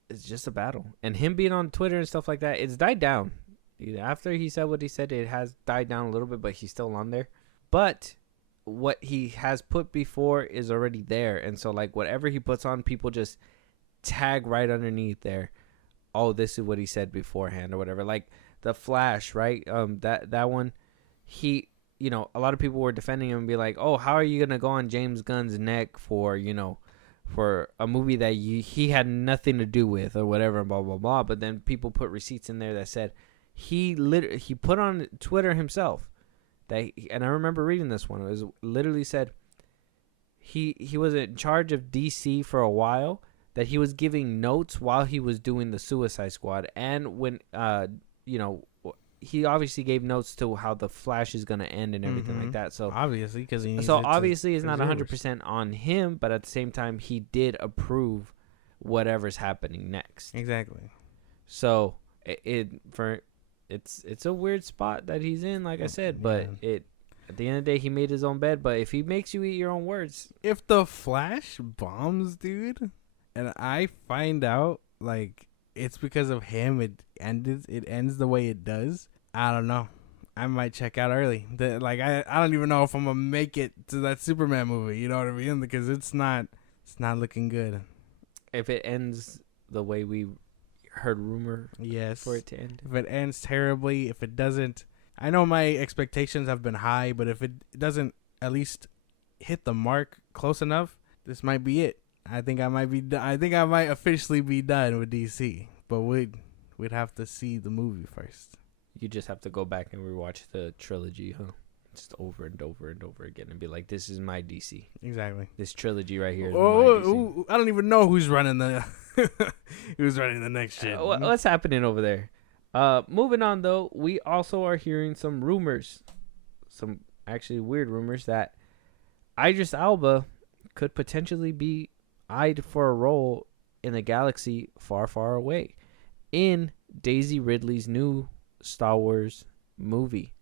It's just a battle. And him being on Twitter and stuff like that, it's died down. After he said what he said, it has died down a little bit, but he's still on there. But what he has put before is already there. And so, like, whatever he puts on, people just tag right underneath there. Oh, this is what he said beforehand or whatever. Like the Flash, right? That one, he, a lot of people were defending him and be like, oh, how are you going to go on James Gunn's neck for, for a movie that he had nothing to do with or whatever, blah, blah, blah. But then people put receipts in there that said he put on Twitter himself that, and I remember reading this one. It was literally said he was in charge of DC for a while, that he was giving notes while he was doing the Suicide Squad. And when, he obviously gave notes to how the Flash is going to end and everything like that. So obviously, because it's not 100% on him, but at the same time, he did approve whatever's happening next. Exactly. So it's a weird spot that he's in, like I said, but at the end of the day, he made his own bed. But if he makes you eat your own words, if the Flash bombs, dude, and I find out like it's because of him, it ends the way it does, I don't know. I might check out early. I don't even know if I'm gonna make it to that Superman movie. You know what I mean? Because it's not looking good. If it ends the way we heard rumor, for it to end. If it ends terribly, if it doesn't, I know my expectations have been high, but if it doesn't at least hit the mark close enough, this might be it. I think I might officially be done with DC, but we'd have to see the movie first. You just have to go back and rewatch the trilogy, huh? Just over and over and over again, and be like, "This is my DC." Exactly. This trilogy right here is my DC. I don't even know who's running the next shit. What's happening over there? Moving on though, we also are hearing some rumors, some actually weird rumors that Idris Elba could potentially be eyed for a role in a galaxy far, far away in Daisy Ridley's new Star Wars movie.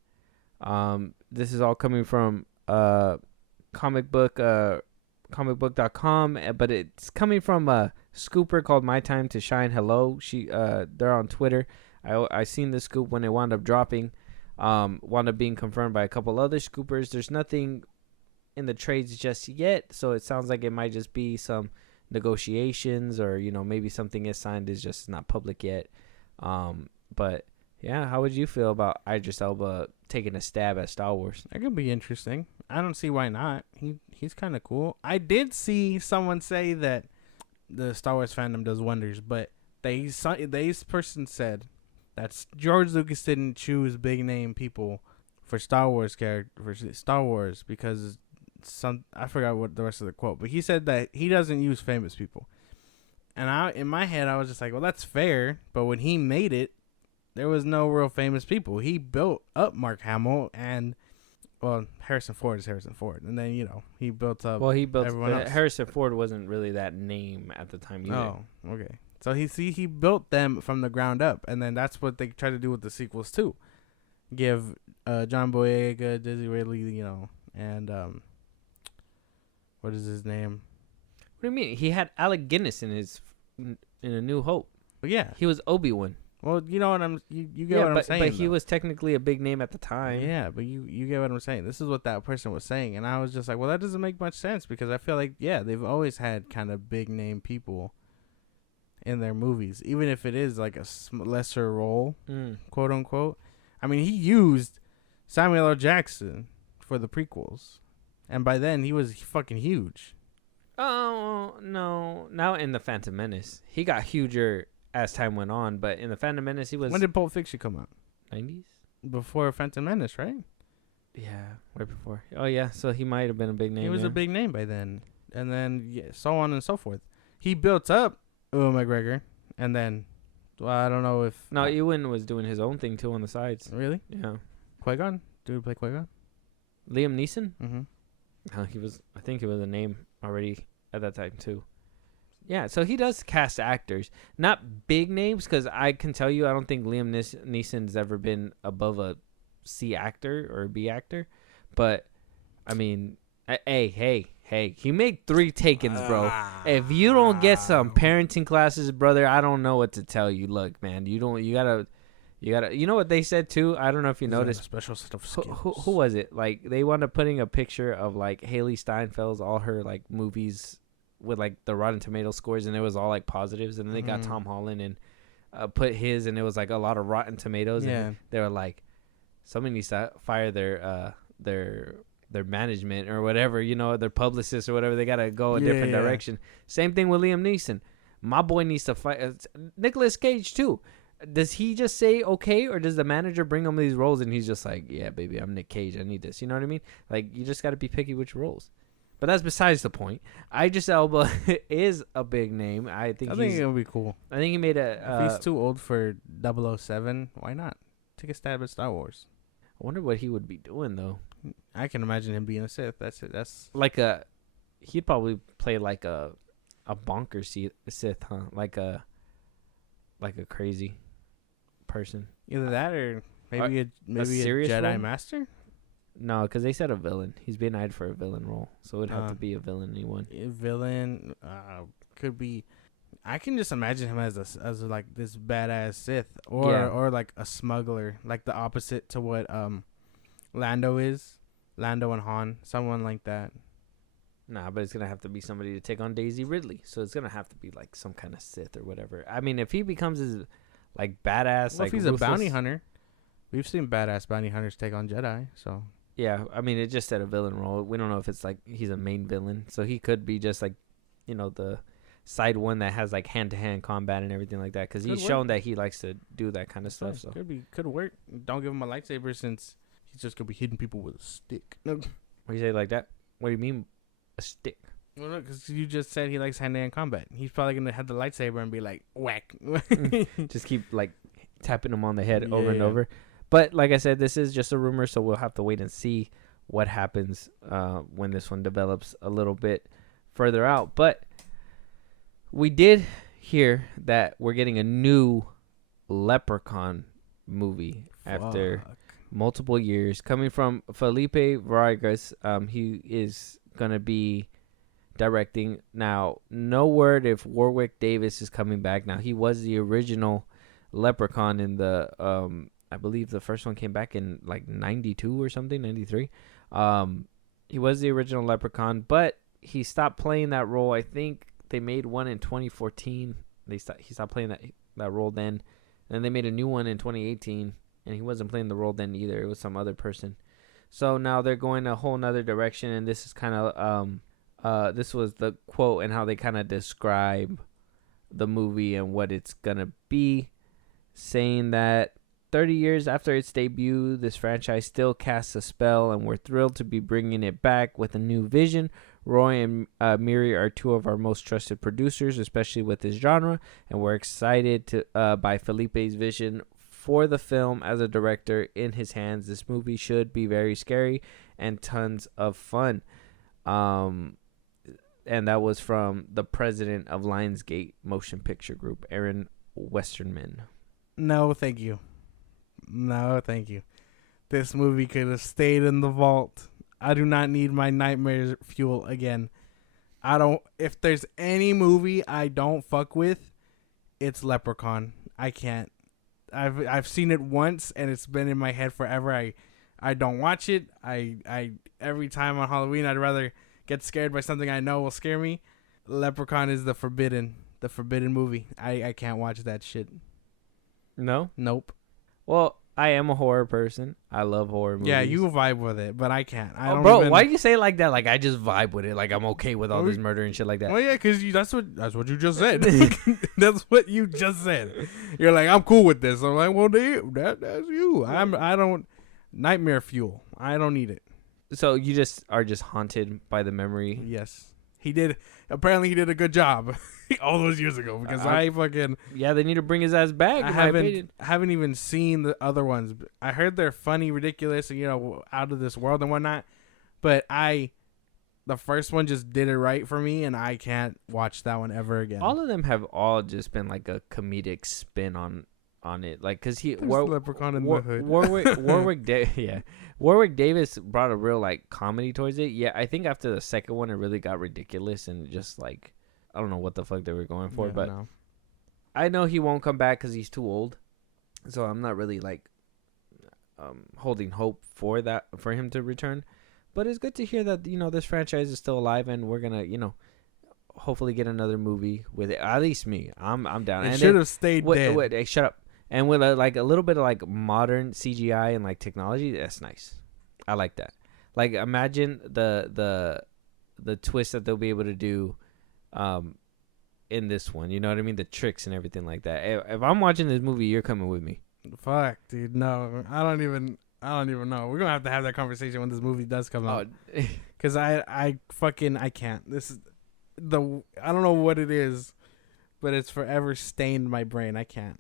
This is all coming from comicbook.com, but it's coming from a scooper called My Time to Shine Hello. They're on Twitter. I seen the scoop when it wound up dropping. Wound up being confirmed by a couple other scoopers. There's nothing in the trades just yet, so it sounds like it might just be some negotiations, or maybe something is signed, is just not public yet. But yeah, how would you feel about Idris Elba taking a stab at Star Wars? That could be interesting. I don't see why not. He's kind of cool. I did see someone say that the Star Wars fandom does wonders, but this person said that George Lucas didn't choose big name people for Star Wars because I forgot what the rest of the quote, but he said that he doesn't use famous people. And in my head, I was just like, well, that's fair. But when he made it, there was no real famous people. He built up Mark Hamill and, well, Harrison Ford is Harrison Ford. And then, he built up everyone else. Harrison Ford wasn't really that name at the time either. Oh, okay. So he built them from the ground up. And then that's what they try to do with the sequels, too. Give John Boyega, Daisy Ridley, and what is his name? What do you mean? He had Alec Guinness in A New Hope. But yeah. He was Obi-Wan. Well, you know what you get what I'm saying. But he was technically a big name at the time. Yeah, but you get what I'm saying. This is what that person was saying, and I was just like, well, that doesn't make much sense because I feel like they've always had kind of big name people in their movies, even if it is like a lesser role, quote unquote. I mean, he used Samuel L. Jackson for the prequels, and by then he was fucking huge. Oh no! Now in the Phantom Menace, he got huger as time went on, but in the Phantom Menace, he was. When did Pulp Fiction come out? 90s? Before Phantom Menace, right? Yeah, right before. Oh yeah, so he might have been a big name. He was a big name by then, and then so on and so forth. He built up Ewan McGregor, and then I don't know if Ewan was doing his own thing too on the sides. Really? Yeah. Qui-Gon? Dude, play Qui-Gon? Liam Neeson? Mm-hmm. He was. I think he was a name already at that time too. Yeah, so he does cast actors, not big names, because I can tell you, I don't think Liam Neeson's ever been above a C actor or a B actor, but I mean, hey, he made 3 Takens, bro. If you don't get some parenting classes, brother, I don't know what to tell you. Look, man, you gotta. You know what they said too? I don't know if you noticed. A special set of skills. Who was it? Like they wound up putting a picture of like Haley Steinfeld's all her like movies with like the Rotten Tomato scores, and it was all like positives, and then they got Tom Holland and put his, and it was like a lot of Rotten Tomatoes. Yeah. And they were like, somebody needs to fire their management or whatever, their publicist or whatever. They gotta go a different direction. Same thing with Liam Neeson. My boy needs to fight. Nicolas Cage too. Does he just say okay, or does the manager bring him these roles and he's just like, yeah, baby, I'm Nick Cage, I need this. You know what I mean? Like, you just got to be picky which roles. But that's besides the point. Idris Elba is a big name. I think it'll be cool. I think he made if he's too old for 007, why not? Take a stab at Star Wars. I wonder what he would be doing, though. I can imagine him being a Sith. That's it. That's like he'd probably play like a bonker Sith, huh? Like a crazy person. Either that or maybe a Jedi role? Master. No, because they said a villain. He's being eyed for a villain role, so it would have to be a villain. A villain could be. I can just imagine him as like this badass Sith, or like a smuggler, like the opposite to what Lando is. Lando and Han, someone like that. Nah, but it's gonna have to be somebody to take on Daisy Ridley. So it's gonna have to be like some kind of Sith or whatever. I mean, if he becomes his like badass, well, like if he's ruthless, a bounty hunter, we've seen badass bounty hunters take on Jedi. So yeah, I mean, it just said a villain role. We don't know if it's like he's a main villain, so he could be just like, the side one that has like hand-to-hand combat and everything like that. Because he's shown that he likes to do that kind of stuff. So could work. Don't give him a lightsaber since he's just gonna be hitting people with a stick. No, what do you say like that? What do you mean? A stick. Well, no, because you just said he likes hand-to-hand combat. He's probably gonna have the lightsaber and be like whack. Just keep like tapping him on the head over and over. But like I said, this is just a rumor, so we'll have to wait and see what happens when this one develops a little bit further out. But we did hear that we're getting a new Leprechaun movie after multiple years, coming from Felipe Vargas. He is gonna be directing. Now, no word if Warwick Davis is coming back. Now, he was the original Leprechaun in the I believe the first one came back in like 92 or something, 93. He was the original Leprechaun, but he stopped playing that role. I think they made one in 2014. He stopped playing that role then. And then they made a new one in 2018, and he wasn't playing the role then either. It was some other person. So now they're going a whole nother direction, and this is kind of this was the quote and how they kind of describe the movie and what it's gonna be, saying that 30 years after its debut, this franchise still casts a spell, and we're thrilled to be bringing it back with a new vision. Roy and Miri are two of our most trusted producers, especially with this genre, and we're excited by Felipe's vision for the film as a director in his hands. This movie should be very scary and tons of fun. And that was from the president of Lionsgate Motion Picture Group, Aaron Westerman. No, thank you. No, thank you. This movie could have stayed in the vault. I do not need my nightmare fuel again. If there's any movie I don't fuck with, it's Leprechaun. I can't. I've seen it once and it's been in my head forever. I don't watch it. I every time on Halloween I'd rather get scared by something I know will scare me. Leprechaun is the forbidden movie. I can't watch that shit. No? Nope. Well, I am a horror person. I love horror movies. Yeah, you vibe with it, but I can't. I don't bro, even... why do you say it like that? Like I just vibe with it. Like I'm okay with all this murder and shit like that. Well, yeah, because that's what you just said. That's what you just said. You're like, I'm cool with this. I'm like, well, that's you. I don't nightmare fuel. I don't need it. So you just are just haunted by the memory. Yes, he did. Apparently, he did a good job all those years ago because I fucking they need to bring his ass back. I haven't even seen the other ones. I heard they're funny, ridiculous, and out of this world and whatnot. But the first one just did it right for me, and I can't watch that one ever again. All of them have all just been like a comedic spin on it, like because Leprechaun in the Hood. Warwick Davis brought a real like comedy towards it. Yeah, I think after the second one, it really got ridiculous and just like I don't know what the fuck they were going for, but no. I know he won't come back because he's too old, so I'm not really like holding hope for him to return. But it's good to hear that this franchise is still alive and we're gonna hopefully get another movie with it. At least me, I'm down. It should have stayed dead. Wait, hey, shut up. And with a little bit of like modern CGI and like technology, that's nice. I like that. Like imagine the twist that they'll be able to do in this one. You know what I mean? The tricks and everything like that. If I'm watching this movie, you're coming with me. Fuck, dude. No, I don't even know. We're gonna have to have that conversation when this movie does come out. Cause I can't. This is I don't know what it is, but it's forever stained my brain. I can't.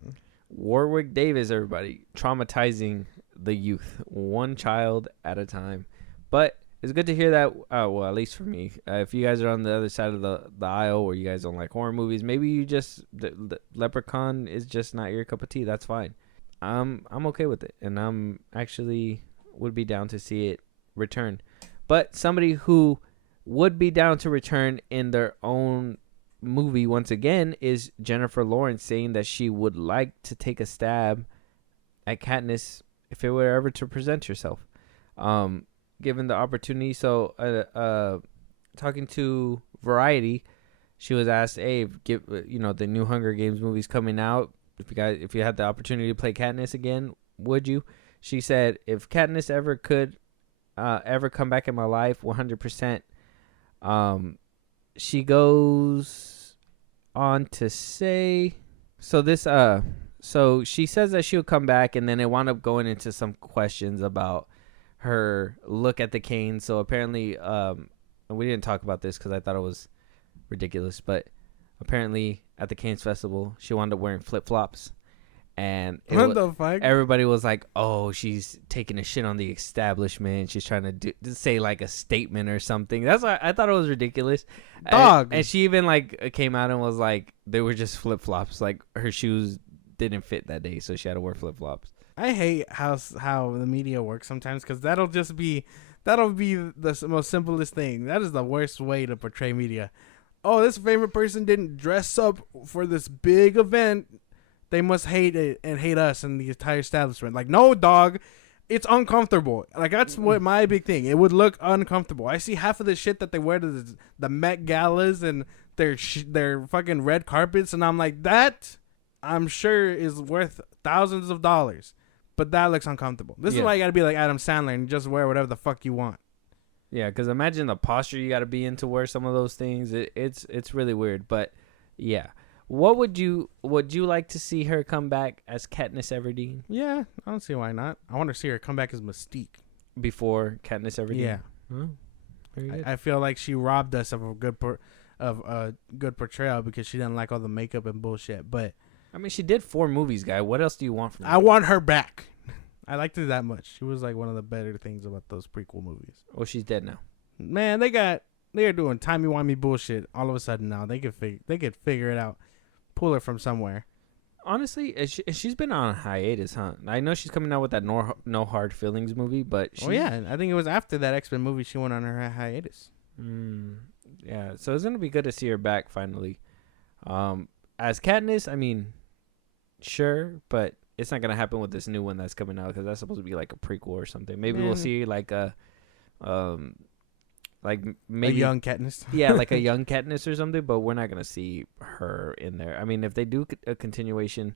Warwick Davis, everybody, traumatizing the youth, one child at a time. But it's good to hear that. Well, at least for me, if you guys are on the other side of the aisle, or you guys don't like horror movies, maybe you just the Leprechaun is just not your cup of tea. That's fine. I'm okay with it, and I'm actually would be down to see it return. But somebody who would be down to return in their own movie once again is Jennifer Lawrence, saying that she would like to take a stab at Katniss if it were ever to present herself, given the opportunity. So talking to Variety, she was asked, hey, the new Hunger Games movie's coming out, if you had the opportunity to play Katniss again, would you? She said, if Katniss ever could ever come back in my life, 100%. She goes on to say, so she says that she'll come back, and then it wound up going into some questions about her look at the cane. So apparently, and we didn't talk about this because I thought it was ridiculous, but apparently at the Cannes Festival, she wound up wearing flip-flops. And what the fuck? Everybody was like, "Oh, she's taking a shit on the establishment. She's trying to say like a statement or something." That's why I thought it was ridiculous. Dog. And she even like came out and was like, "They were just flip flops. Like her shoes didn't fit that day, so she had to wear flip flops." I hate how the media works sometimes, because that'll be the most simplest thing. That is the worst way to portray media. Oh, this favorite person didn't dress up for this big event. They must hate it and hate us and the entire establishment. Like, no, dog. It's uncomfortable. Like, that's what my big thing. It would look uncomfortable. I see half of the shit that they wear to the Met Galas and their fucking red carpets, and I'm like, that, I'm sure, is worth thousands of dollars. But that looks uncomfortable. This is why you got to be like Adam Sandler and just wear whatever the fuck you want. Yeah, because imagine the posture you got to be in to wear some of those things. It's really weird. But, yeah. What would you like to see her come back as Katniss Everdeen? Yeah, I don't see why not. I want to see her come back as Mystique before Katniss Everdeen. Yeah, I feel like she robbed us of a good portrayal because she didn't like all the makeup and bullshit. But I mean, she did 4 movies, guy. What else do you want from her? I want her back. I liked her that much. She was like one of the better things about those prequel movies. Well, she's dead now. Man, they're doing timey-wimey bullshit all of a sudden now. They could figure it out. Pull her from somewhere. Honestly, she's been on a hiatus, huh? I know she's coming out with that No Hard Feelings movie, but I think it was after that X-Men movie she went on her hiatus. Yeah, so it's gonna be good to see her back finally. as Katniss, I mean, sure, but it's not gonna happen with this new one that's coming out because that's supposed to be like a prequel or something. Maybe we'll see like a, like maybe a young Katniss. yeah, like a young Katniss or something. But we're not gonna see her in there. I mean, if they do a continuation,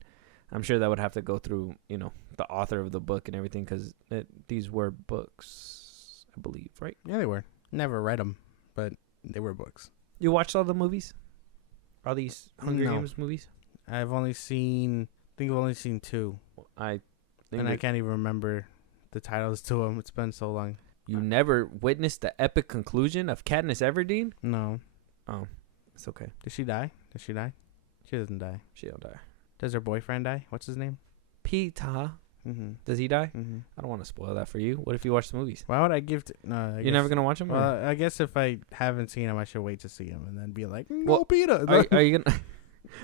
I'm sure that would have to go through the author of the book and everything because these were books, I believe, right? Yeah, they were. Never read them, but they were books. You watched all the movies? All these Hunger No. Games movies? I've only seen 2, I think and I can't even remember the titles to them. It's been so long. you never witnessed the epic conclusion of Katniss Everdeen? No. Oh, it's okay. Did she die? She doesn't die. She don't die. Does her boyfriend die? What's his name? Peeta. Mm-hmm. Does he die? Mm-hmm. I don't want to spoil that for you. What if you watch the movies? Why would I give? No, You're never gonna watch them. Well, I guess if I haven't seen him, I should wait to see him and then be like, no, Well, Peter. are you gonna?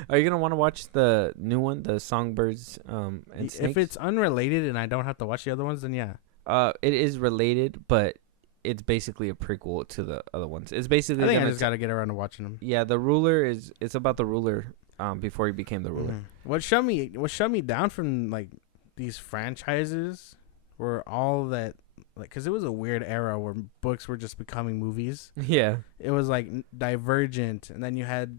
Are you gonna want to watch the new one, the Songbirds and Snakes? If it's unrelated and I don't have to watch the other ones, then yeah. It is related, but it's basically a prequel to the other ones. It's basically. I think I just gotta get around to watching them. Yeah, the ruler is. It's about the ruler. Before he became the ruler. Mm-hmm. What shut me down from like these franchises were all that like because it was a weird era where books were just becoming movies. Yeah. It was like Divergent, and then you had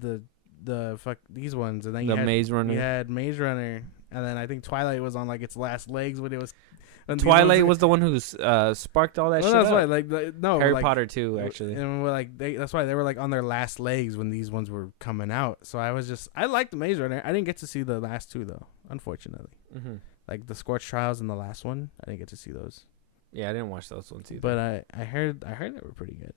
the fuck these ones, and then you had Maze Runner. You had Maze Runner, and then I think Twilight was on like its last legs when it was. When Twilight was the one who sparked all that shit. That's up. why, no, Harry Potter too, actually. And we're like, that's why they were like on their last legs when these ones were coming out. So I liked the Maze Runner. I didn't get to see the last two though, unfortunately. Mm-hmm. Like the Scorch Trials and the last one, I didn't get to see those. Yeah, I didn't watch those ones either. But I heard they were pretty good.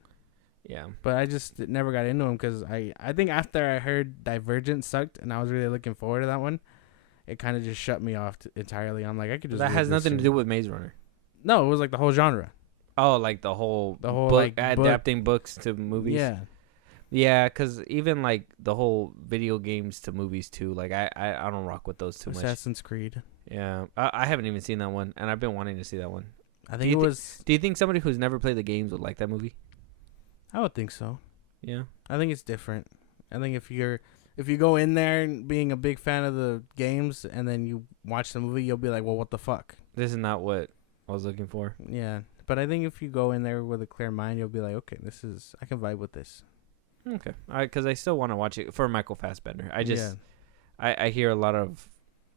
Yeah. But I just never got into them because I think after I heard Divergent sucked and I was really looking forward to that one, it kind of just shut me off entirely. I'm like, I could just. That has nothing to do with Maze Runner. No, it was like the whole genre. Oh, like the whole book, like adapting books to movies. Yeah. Yeah, because even like the whole video games to movies too. Like I don't rock with those too much. Assassin's Creed. Yeah, I haven't even seen that one, and I've been wanting to see that one. I think it was. Do you think somebody who's never played the games would like that movie? I would think so. Yeah. I think it's different. I think if you go in there and being a big fan of the games and then you watch the movie, you'll be like, well, what the fuck? This is not what I was looking for. Yeah. But I think if you go in there with a clear mind, you'll be like, okay, I can vibe with this. Okay. Because I still want to watch it for Michael Fassbender. I hear a lot of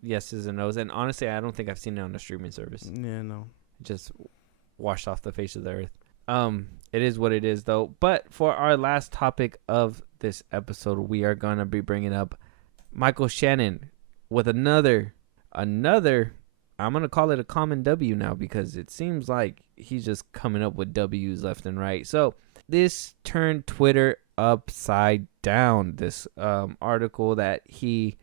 yeses and nos, and honestly, I don't think I've seen it on a streaming service. Yeah, no. It just washed off the face of the earth. It is what it is, though. But for our last topic of this episode, we are gonna be bringing up Michael Shannon with another. I'm gonna call it a common W now because it seems like he's just coming up with W's left and right. So this turned Twitter upside down. This article that he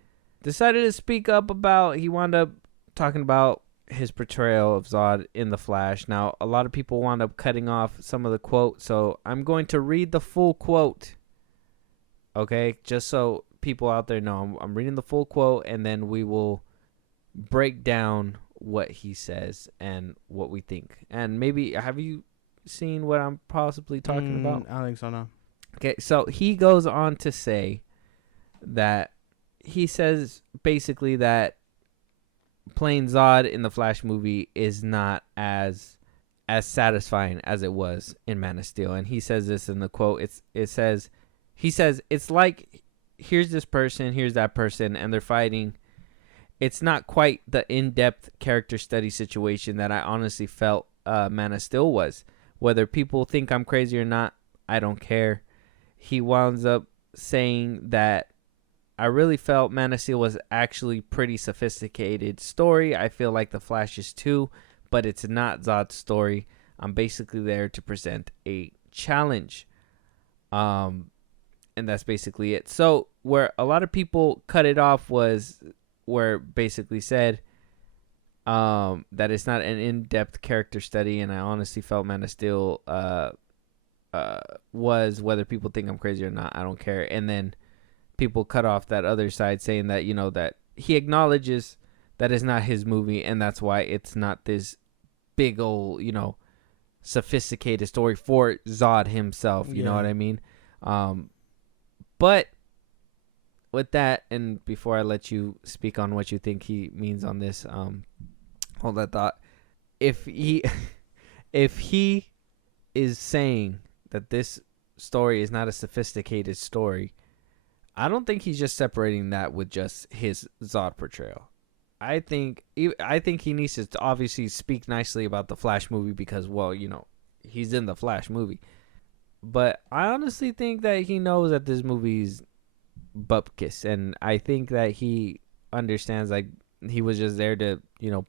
decided to speak up about. He wound up talking about his portrayal of Zod in The Flash. Now, a lot of people wound up cutting off some of the quote, so I'm going to read the full quote. Okay, just so people out there know, I'm reading the full quote, and then we will break down what he says and what we think. And maybe, have you seen what I'm possibly talking about? I don't think so, no. Okay, so he goes on to say that he says basically that playing Zod in the Flash movie is not as satisfying as it was in Man of Steel. And he says this in the quote. He says it's like here's this person, here's that person, and they're fighting. It's not quite the in-depth character study situation that I honestly felt Man of Steel was. Whether people think I'm crazy or not, I don't care. He winds up saying that I really felt Man of Steel was actually pretty sophisticated story. I feel like The Flash is too, but it's not Zod's story. I'm basically there to present a challenge. And that's basically it. So where a lot of people cut it off was where it basically said that it's not an in-depth character study, and I honestly felt Man of Steel was, whether people think I'm crazy or not, I don't care. And then people cut off that other side saying that, that he acknowledges that it's not his movie, and that's why it's not this big old, sophisticated story for Zod himself. You know what I mean? But with that, and before I let you speak on what you think he means on this, hold that thought. If he if he is saying that this story is not a sophisticated story, I don't think he's just separating that with just his Zod portrayal. I think he needs to obviously speak nicely about the Flash movie because, well, he's in the Flash movie. But I honestly think that he knows that this movie's bupkis, and I think that he understands like he was just there to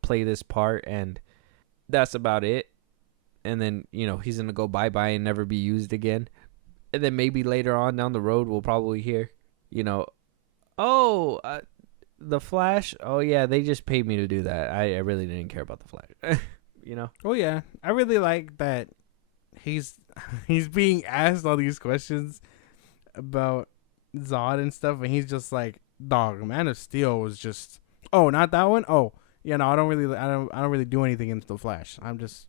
play this part, and that's about it. And then he's gonna go bye bye and never be used again. And then maybe later on down the road we'll probably hear, oh, the Flash. Oh yeah, they just paid me to do that. I really didn't care about the Flash. Oh yeah, I really like that he's being asked all these questions about Zod and stuff, and he's just like, "Dog, Man of Steel was just, oh, not that one. Oh, I don't really do anything in the Flash. I'm just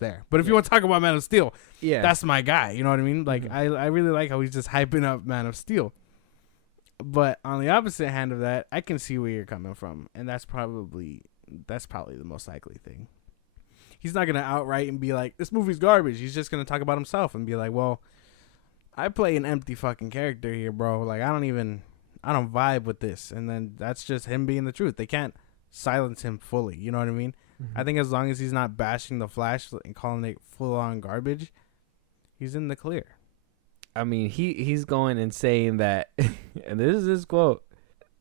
there. But if you want to talk about Man of Steel, that's my guy. You know what I mean? Like, I really like how he's just hyping up Man of Steel. But on the opposite hand of that, I can see where you're coming from, and that's probably the most likely thing. He's not gonna outright and be like, "This movie's garbage." He's just gonna talk about himself and be like, "Well, I play an empty fucking character here, bro. Like, I don't vibe with this." And then that's just him being the truth. They can't silence him fully. You know what I mean? I think as long as he's not bashing the Flash and calling it full on garbage, he's in the clear. I mean, he's going and saying that, and this is his quote,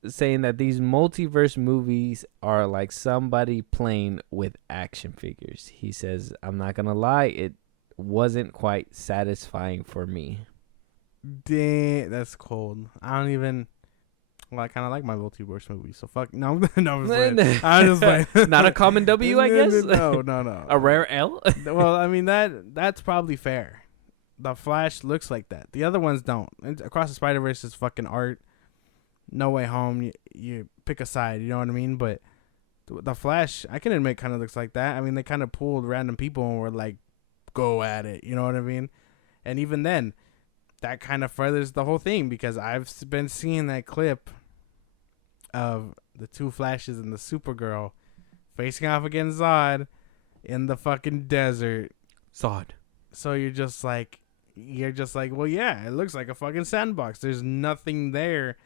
saying that these multiverse movies are like somebody playing with action figures. He says, "I'm not gonna lie, it wasn't quite satisfying for me." Damn, that's cold. I kind of like my multiverse movies, so fuck. No, I'm just playing. Not a common W, I guess? No. A rare L? Well, I mean, that's probably fair. The Flash looks like that. The other ones don't. Across the Spider-Verse is fucking art. No Way Home, you pick a side, you know what I mean? But the Flash, I can admit, kind of looks like that. I mean, they kind of pulled random people and were like, go at it, you know what I mean? And even then, that kind of furthers the whole thing, because I've been seeing that clip of the two Flashes and the Supergirl facing off against Zod in the fucking desert. Zod. So you're just like, well, yeah, it looks like a fucking sandbox. There's nothing there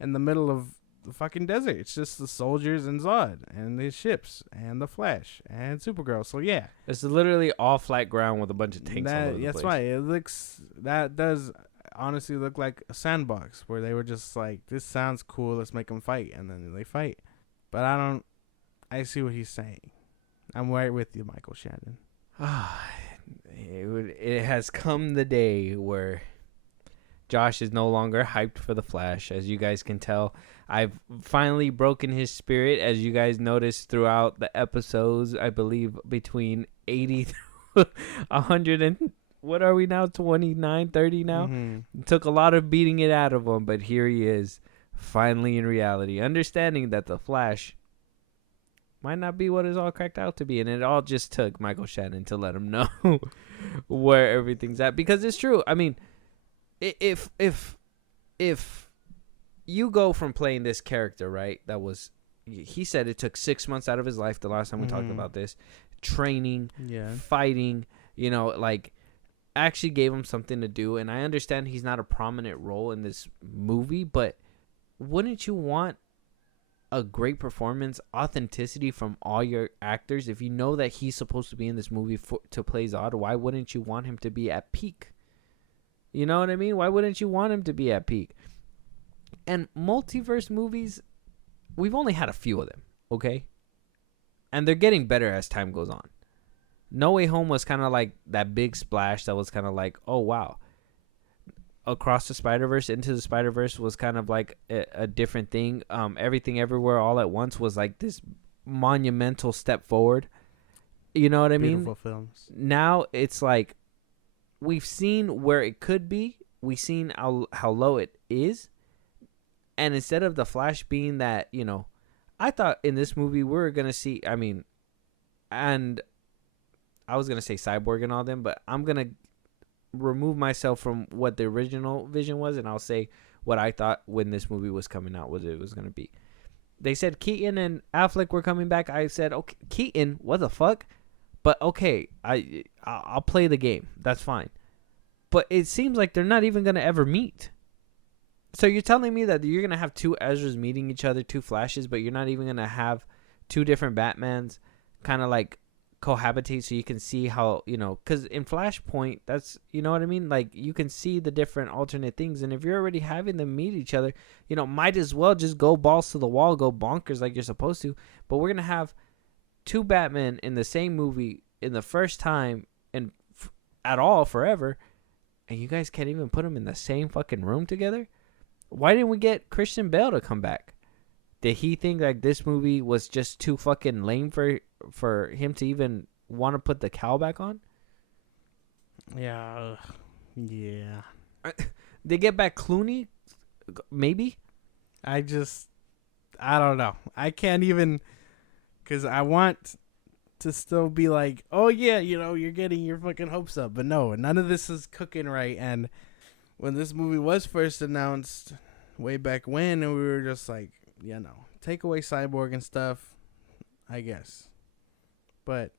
in the middle of the fucking desert. It's just the soldiers and Zod and the ships and the Flash and Supergirl. So yeah, it's literally all flat ground with a bunch of tanks all over the place. That's right. That does honestly look like a sandbox where they were just like, this sounds cool, let's make them fight, and then they fight. But I see what he's saying. I'm right with you, Michael Shannon. It has come the day where Josh is no longer hyped for the Flash. As you guys can tell, I've finally broken his spirit, as you guys noticed throughout the episodes. I believe between 80 to 100 and what are we now, 29, 30 now? It took a lot of beating it out of him, but here he is, finally in reality, understanding that the Flash might not be what it's all cracked out to be. And it all just took Michael Shannon to let him know where everything's at, because it's true. I mean, if you go from playing this character, right, that was, he said it took 6 months out of his life the last time we talked about this, training, fighting, like, actually gave him something to do. And I understand he's not a prominent role in this movie, but wouldn't you want a great performance, authenticity from all your actors? If you know that he's supposed to be in this movie to play Zod, why wouldn't you want him to be at peak? You know what I mean? Why wouldn't you want him to be at peak? And multiverse movies, we've only had a few of them, okay? And they're getting better as time goes on. No Way Home was kind of like that big splash that was kind of like, oh, wow. Across the Spider-Verse, Into the Spider-Verse was kind of like a different thing. Everything Everywhere All at Once was like this monumental step forward. You know what I mean? Beautiful films. Now it's like we've seen where it could be. We've seen how low it is. And instead of the Flash being that, I thought in this movie we were going to see, and I was going to say Cyborg and all them, but I'm going to remove myself from what the original vision was, and I'll say what I thought when this movie was coming out was it was gonna be. They said Keaton and Affleck were coming back. I said, okay, Keaton, what the fuck? But okay, I'll play the game. That's fine. But it seems like they're not even gonna ever meet. So you're telling me that you're gonna have two Ezras meeting each other, two Flashes, but you're not even gonna have two different Batmans kind of like cohabitate so you can see how, because in Flashpoint, that's, you know what I mean? Like, you can see the different alternate things. And if you're already having them meet each other, might as well just go balls to the wall, go bonkers like you're supposed to. But we're going to have two Batmen in the same movie in the first time and at all forever. And you guys can't even put them in the same fucking room together? Why didn't we get Christian Bale to come back? Did he think like this movie was just too fucking lame for him to even want to put the cowl back on? Yeah. They get back Clooney? Maybe? I don't know. I can't even, because I want to still be like, oh yeah, you're getting your fucking hopes up. But no, none of this is cooking right. And when this movie was first announced way back when, and we were just like, take away Cyborg and stuff, I guess. But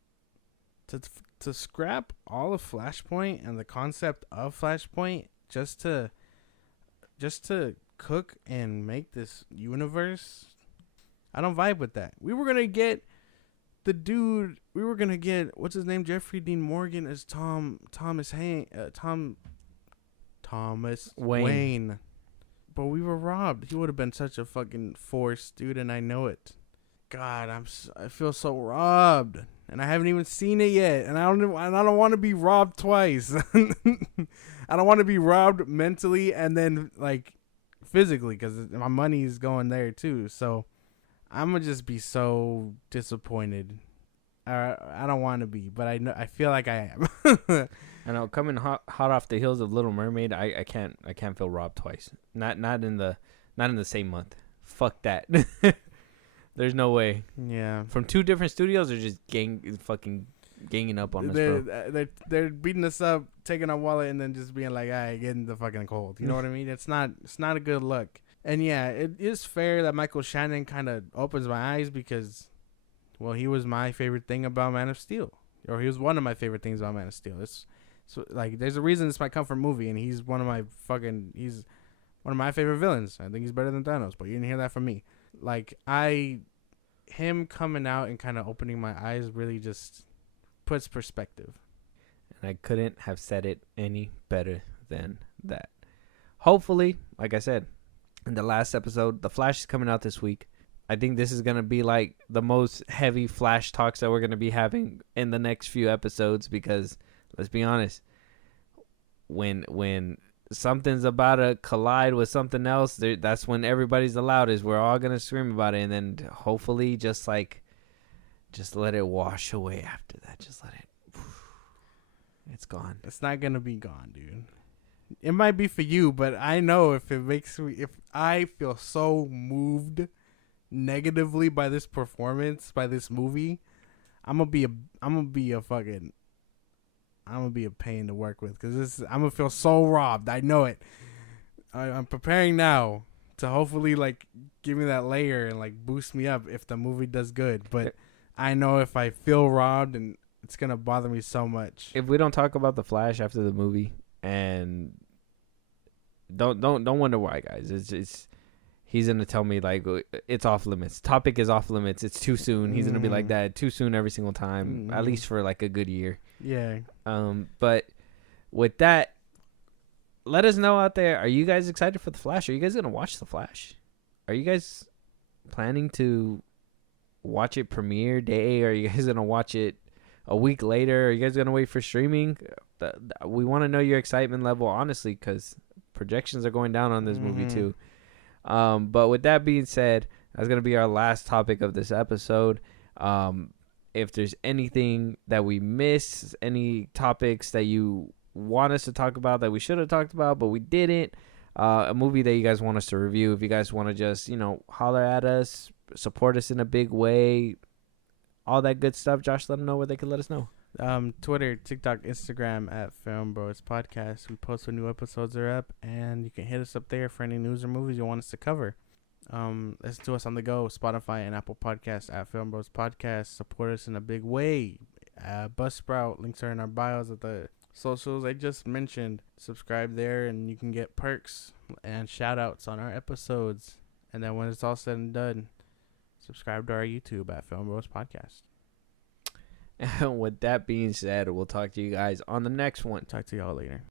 to scrap all of Flashpoint and the concept of Flashpoint just to cook and make this universe, I don't vibe with that. We were gonna get the dude. We were gonna get, what's his name, Jeffrey Dean Morgan as Thomas Wayne. But we were robbed. He would have been such a fucking force, dude, and I know it. God, I feel so robbed, and I haven't even seen it yet, and I don't want to be robbed twice. I don't want to be robbed mentally and then like physically, because my money's going there too. So I'm gonna just be so disappointed. I don't want to be, but I feel like I am. I know, coming hot off the heels of Little Mermaid, I can't feel robbed twice. Not in the same month. Fuck that. There's no way. Yeah. From two different studios, they're just fucking ganging up on us, bro. They're beating us up, taking our wallet, and then just being like, "Alright, getting the fucking cold." You know what I mean? It's not a good look. And yeah, it is fair that Michael Shannon kind of opens my eyes because, well, he was my favorite thing about Man of Steel, or he was one of my favorite things about Man of Steel. So like, there's a reason it's my comfort movie, and he's one of my favorite villains. I think he's better than Thanos, but you didn't hear that from me. Like, him coming out and kind of opening my eyes really just puts perspective. And I couldn't have said it any better than that. Hopefully, like I said in the last episode, The Flash is coming out this week. I think this is going to be like the most heavy Flash talks that we're going to be having in the next few episodes, because let's be honest, when something's about to collide with something else, that's when everybody's the loudest. We're all going to scream about it, and then hopefully just let it wash away after that. Just let it, it's gone. It's not going to be gone, dude. It might be for you, but I know if I feel so moved negatively by this performance, by this movie, I'm gonna be a pain to work with, because I'm gonna feel so robbed. I know it. I'm preparing now to hopefully like give me that layer and like boost me up if the movie does good. But I know if I feel robbed, and it's gonna bother me so much. If we don't talk about the Flash after the movie, and don't wonder why, guys. It's he's gonna tell me like it's off limits. Topic is off limits. It's too soon. He's gonna be like that too soon every single time, at least for like a good year. Yeah. But with that, let us know out there. Are you guys excited for the Flash? Are you guys gonna watch the Flash? Are you guys planning to watch it premiere day? Are you guys gonna watch it a week later? Are you guys gonna wait for streaming? We want to know your excitement level, honestly, because projections are going down on this movie too. But with that being said, that's going to be our last topic of this episode. If there's anything that we missed, any topics that you want us to talk about that we should have talked about but we didn't, a movie that you guys want us to review, if you guys want to just, holler at us, support us in a big way, all that good stuff, Josh, let them know where they can let us know. Twitter, TikTok, Instagram at Film Bros Podcast. We post when new episodes are up, and you can hit us up there for any news or movies you want us to cover. Listen to us on the go, Spotify and Apple Podcasts at Film Bros Podcast. Support us in a big way. Buzzsprout links are in our bios at the socials I just mentioned. Subscribe there, and you can get perks and shout outs on our episodes. And then when it's all said and done, subscribe to our YouTube at Film Bros Podcast. And with that being said, we'll talk to you guys on the next one. Talk to y'all later.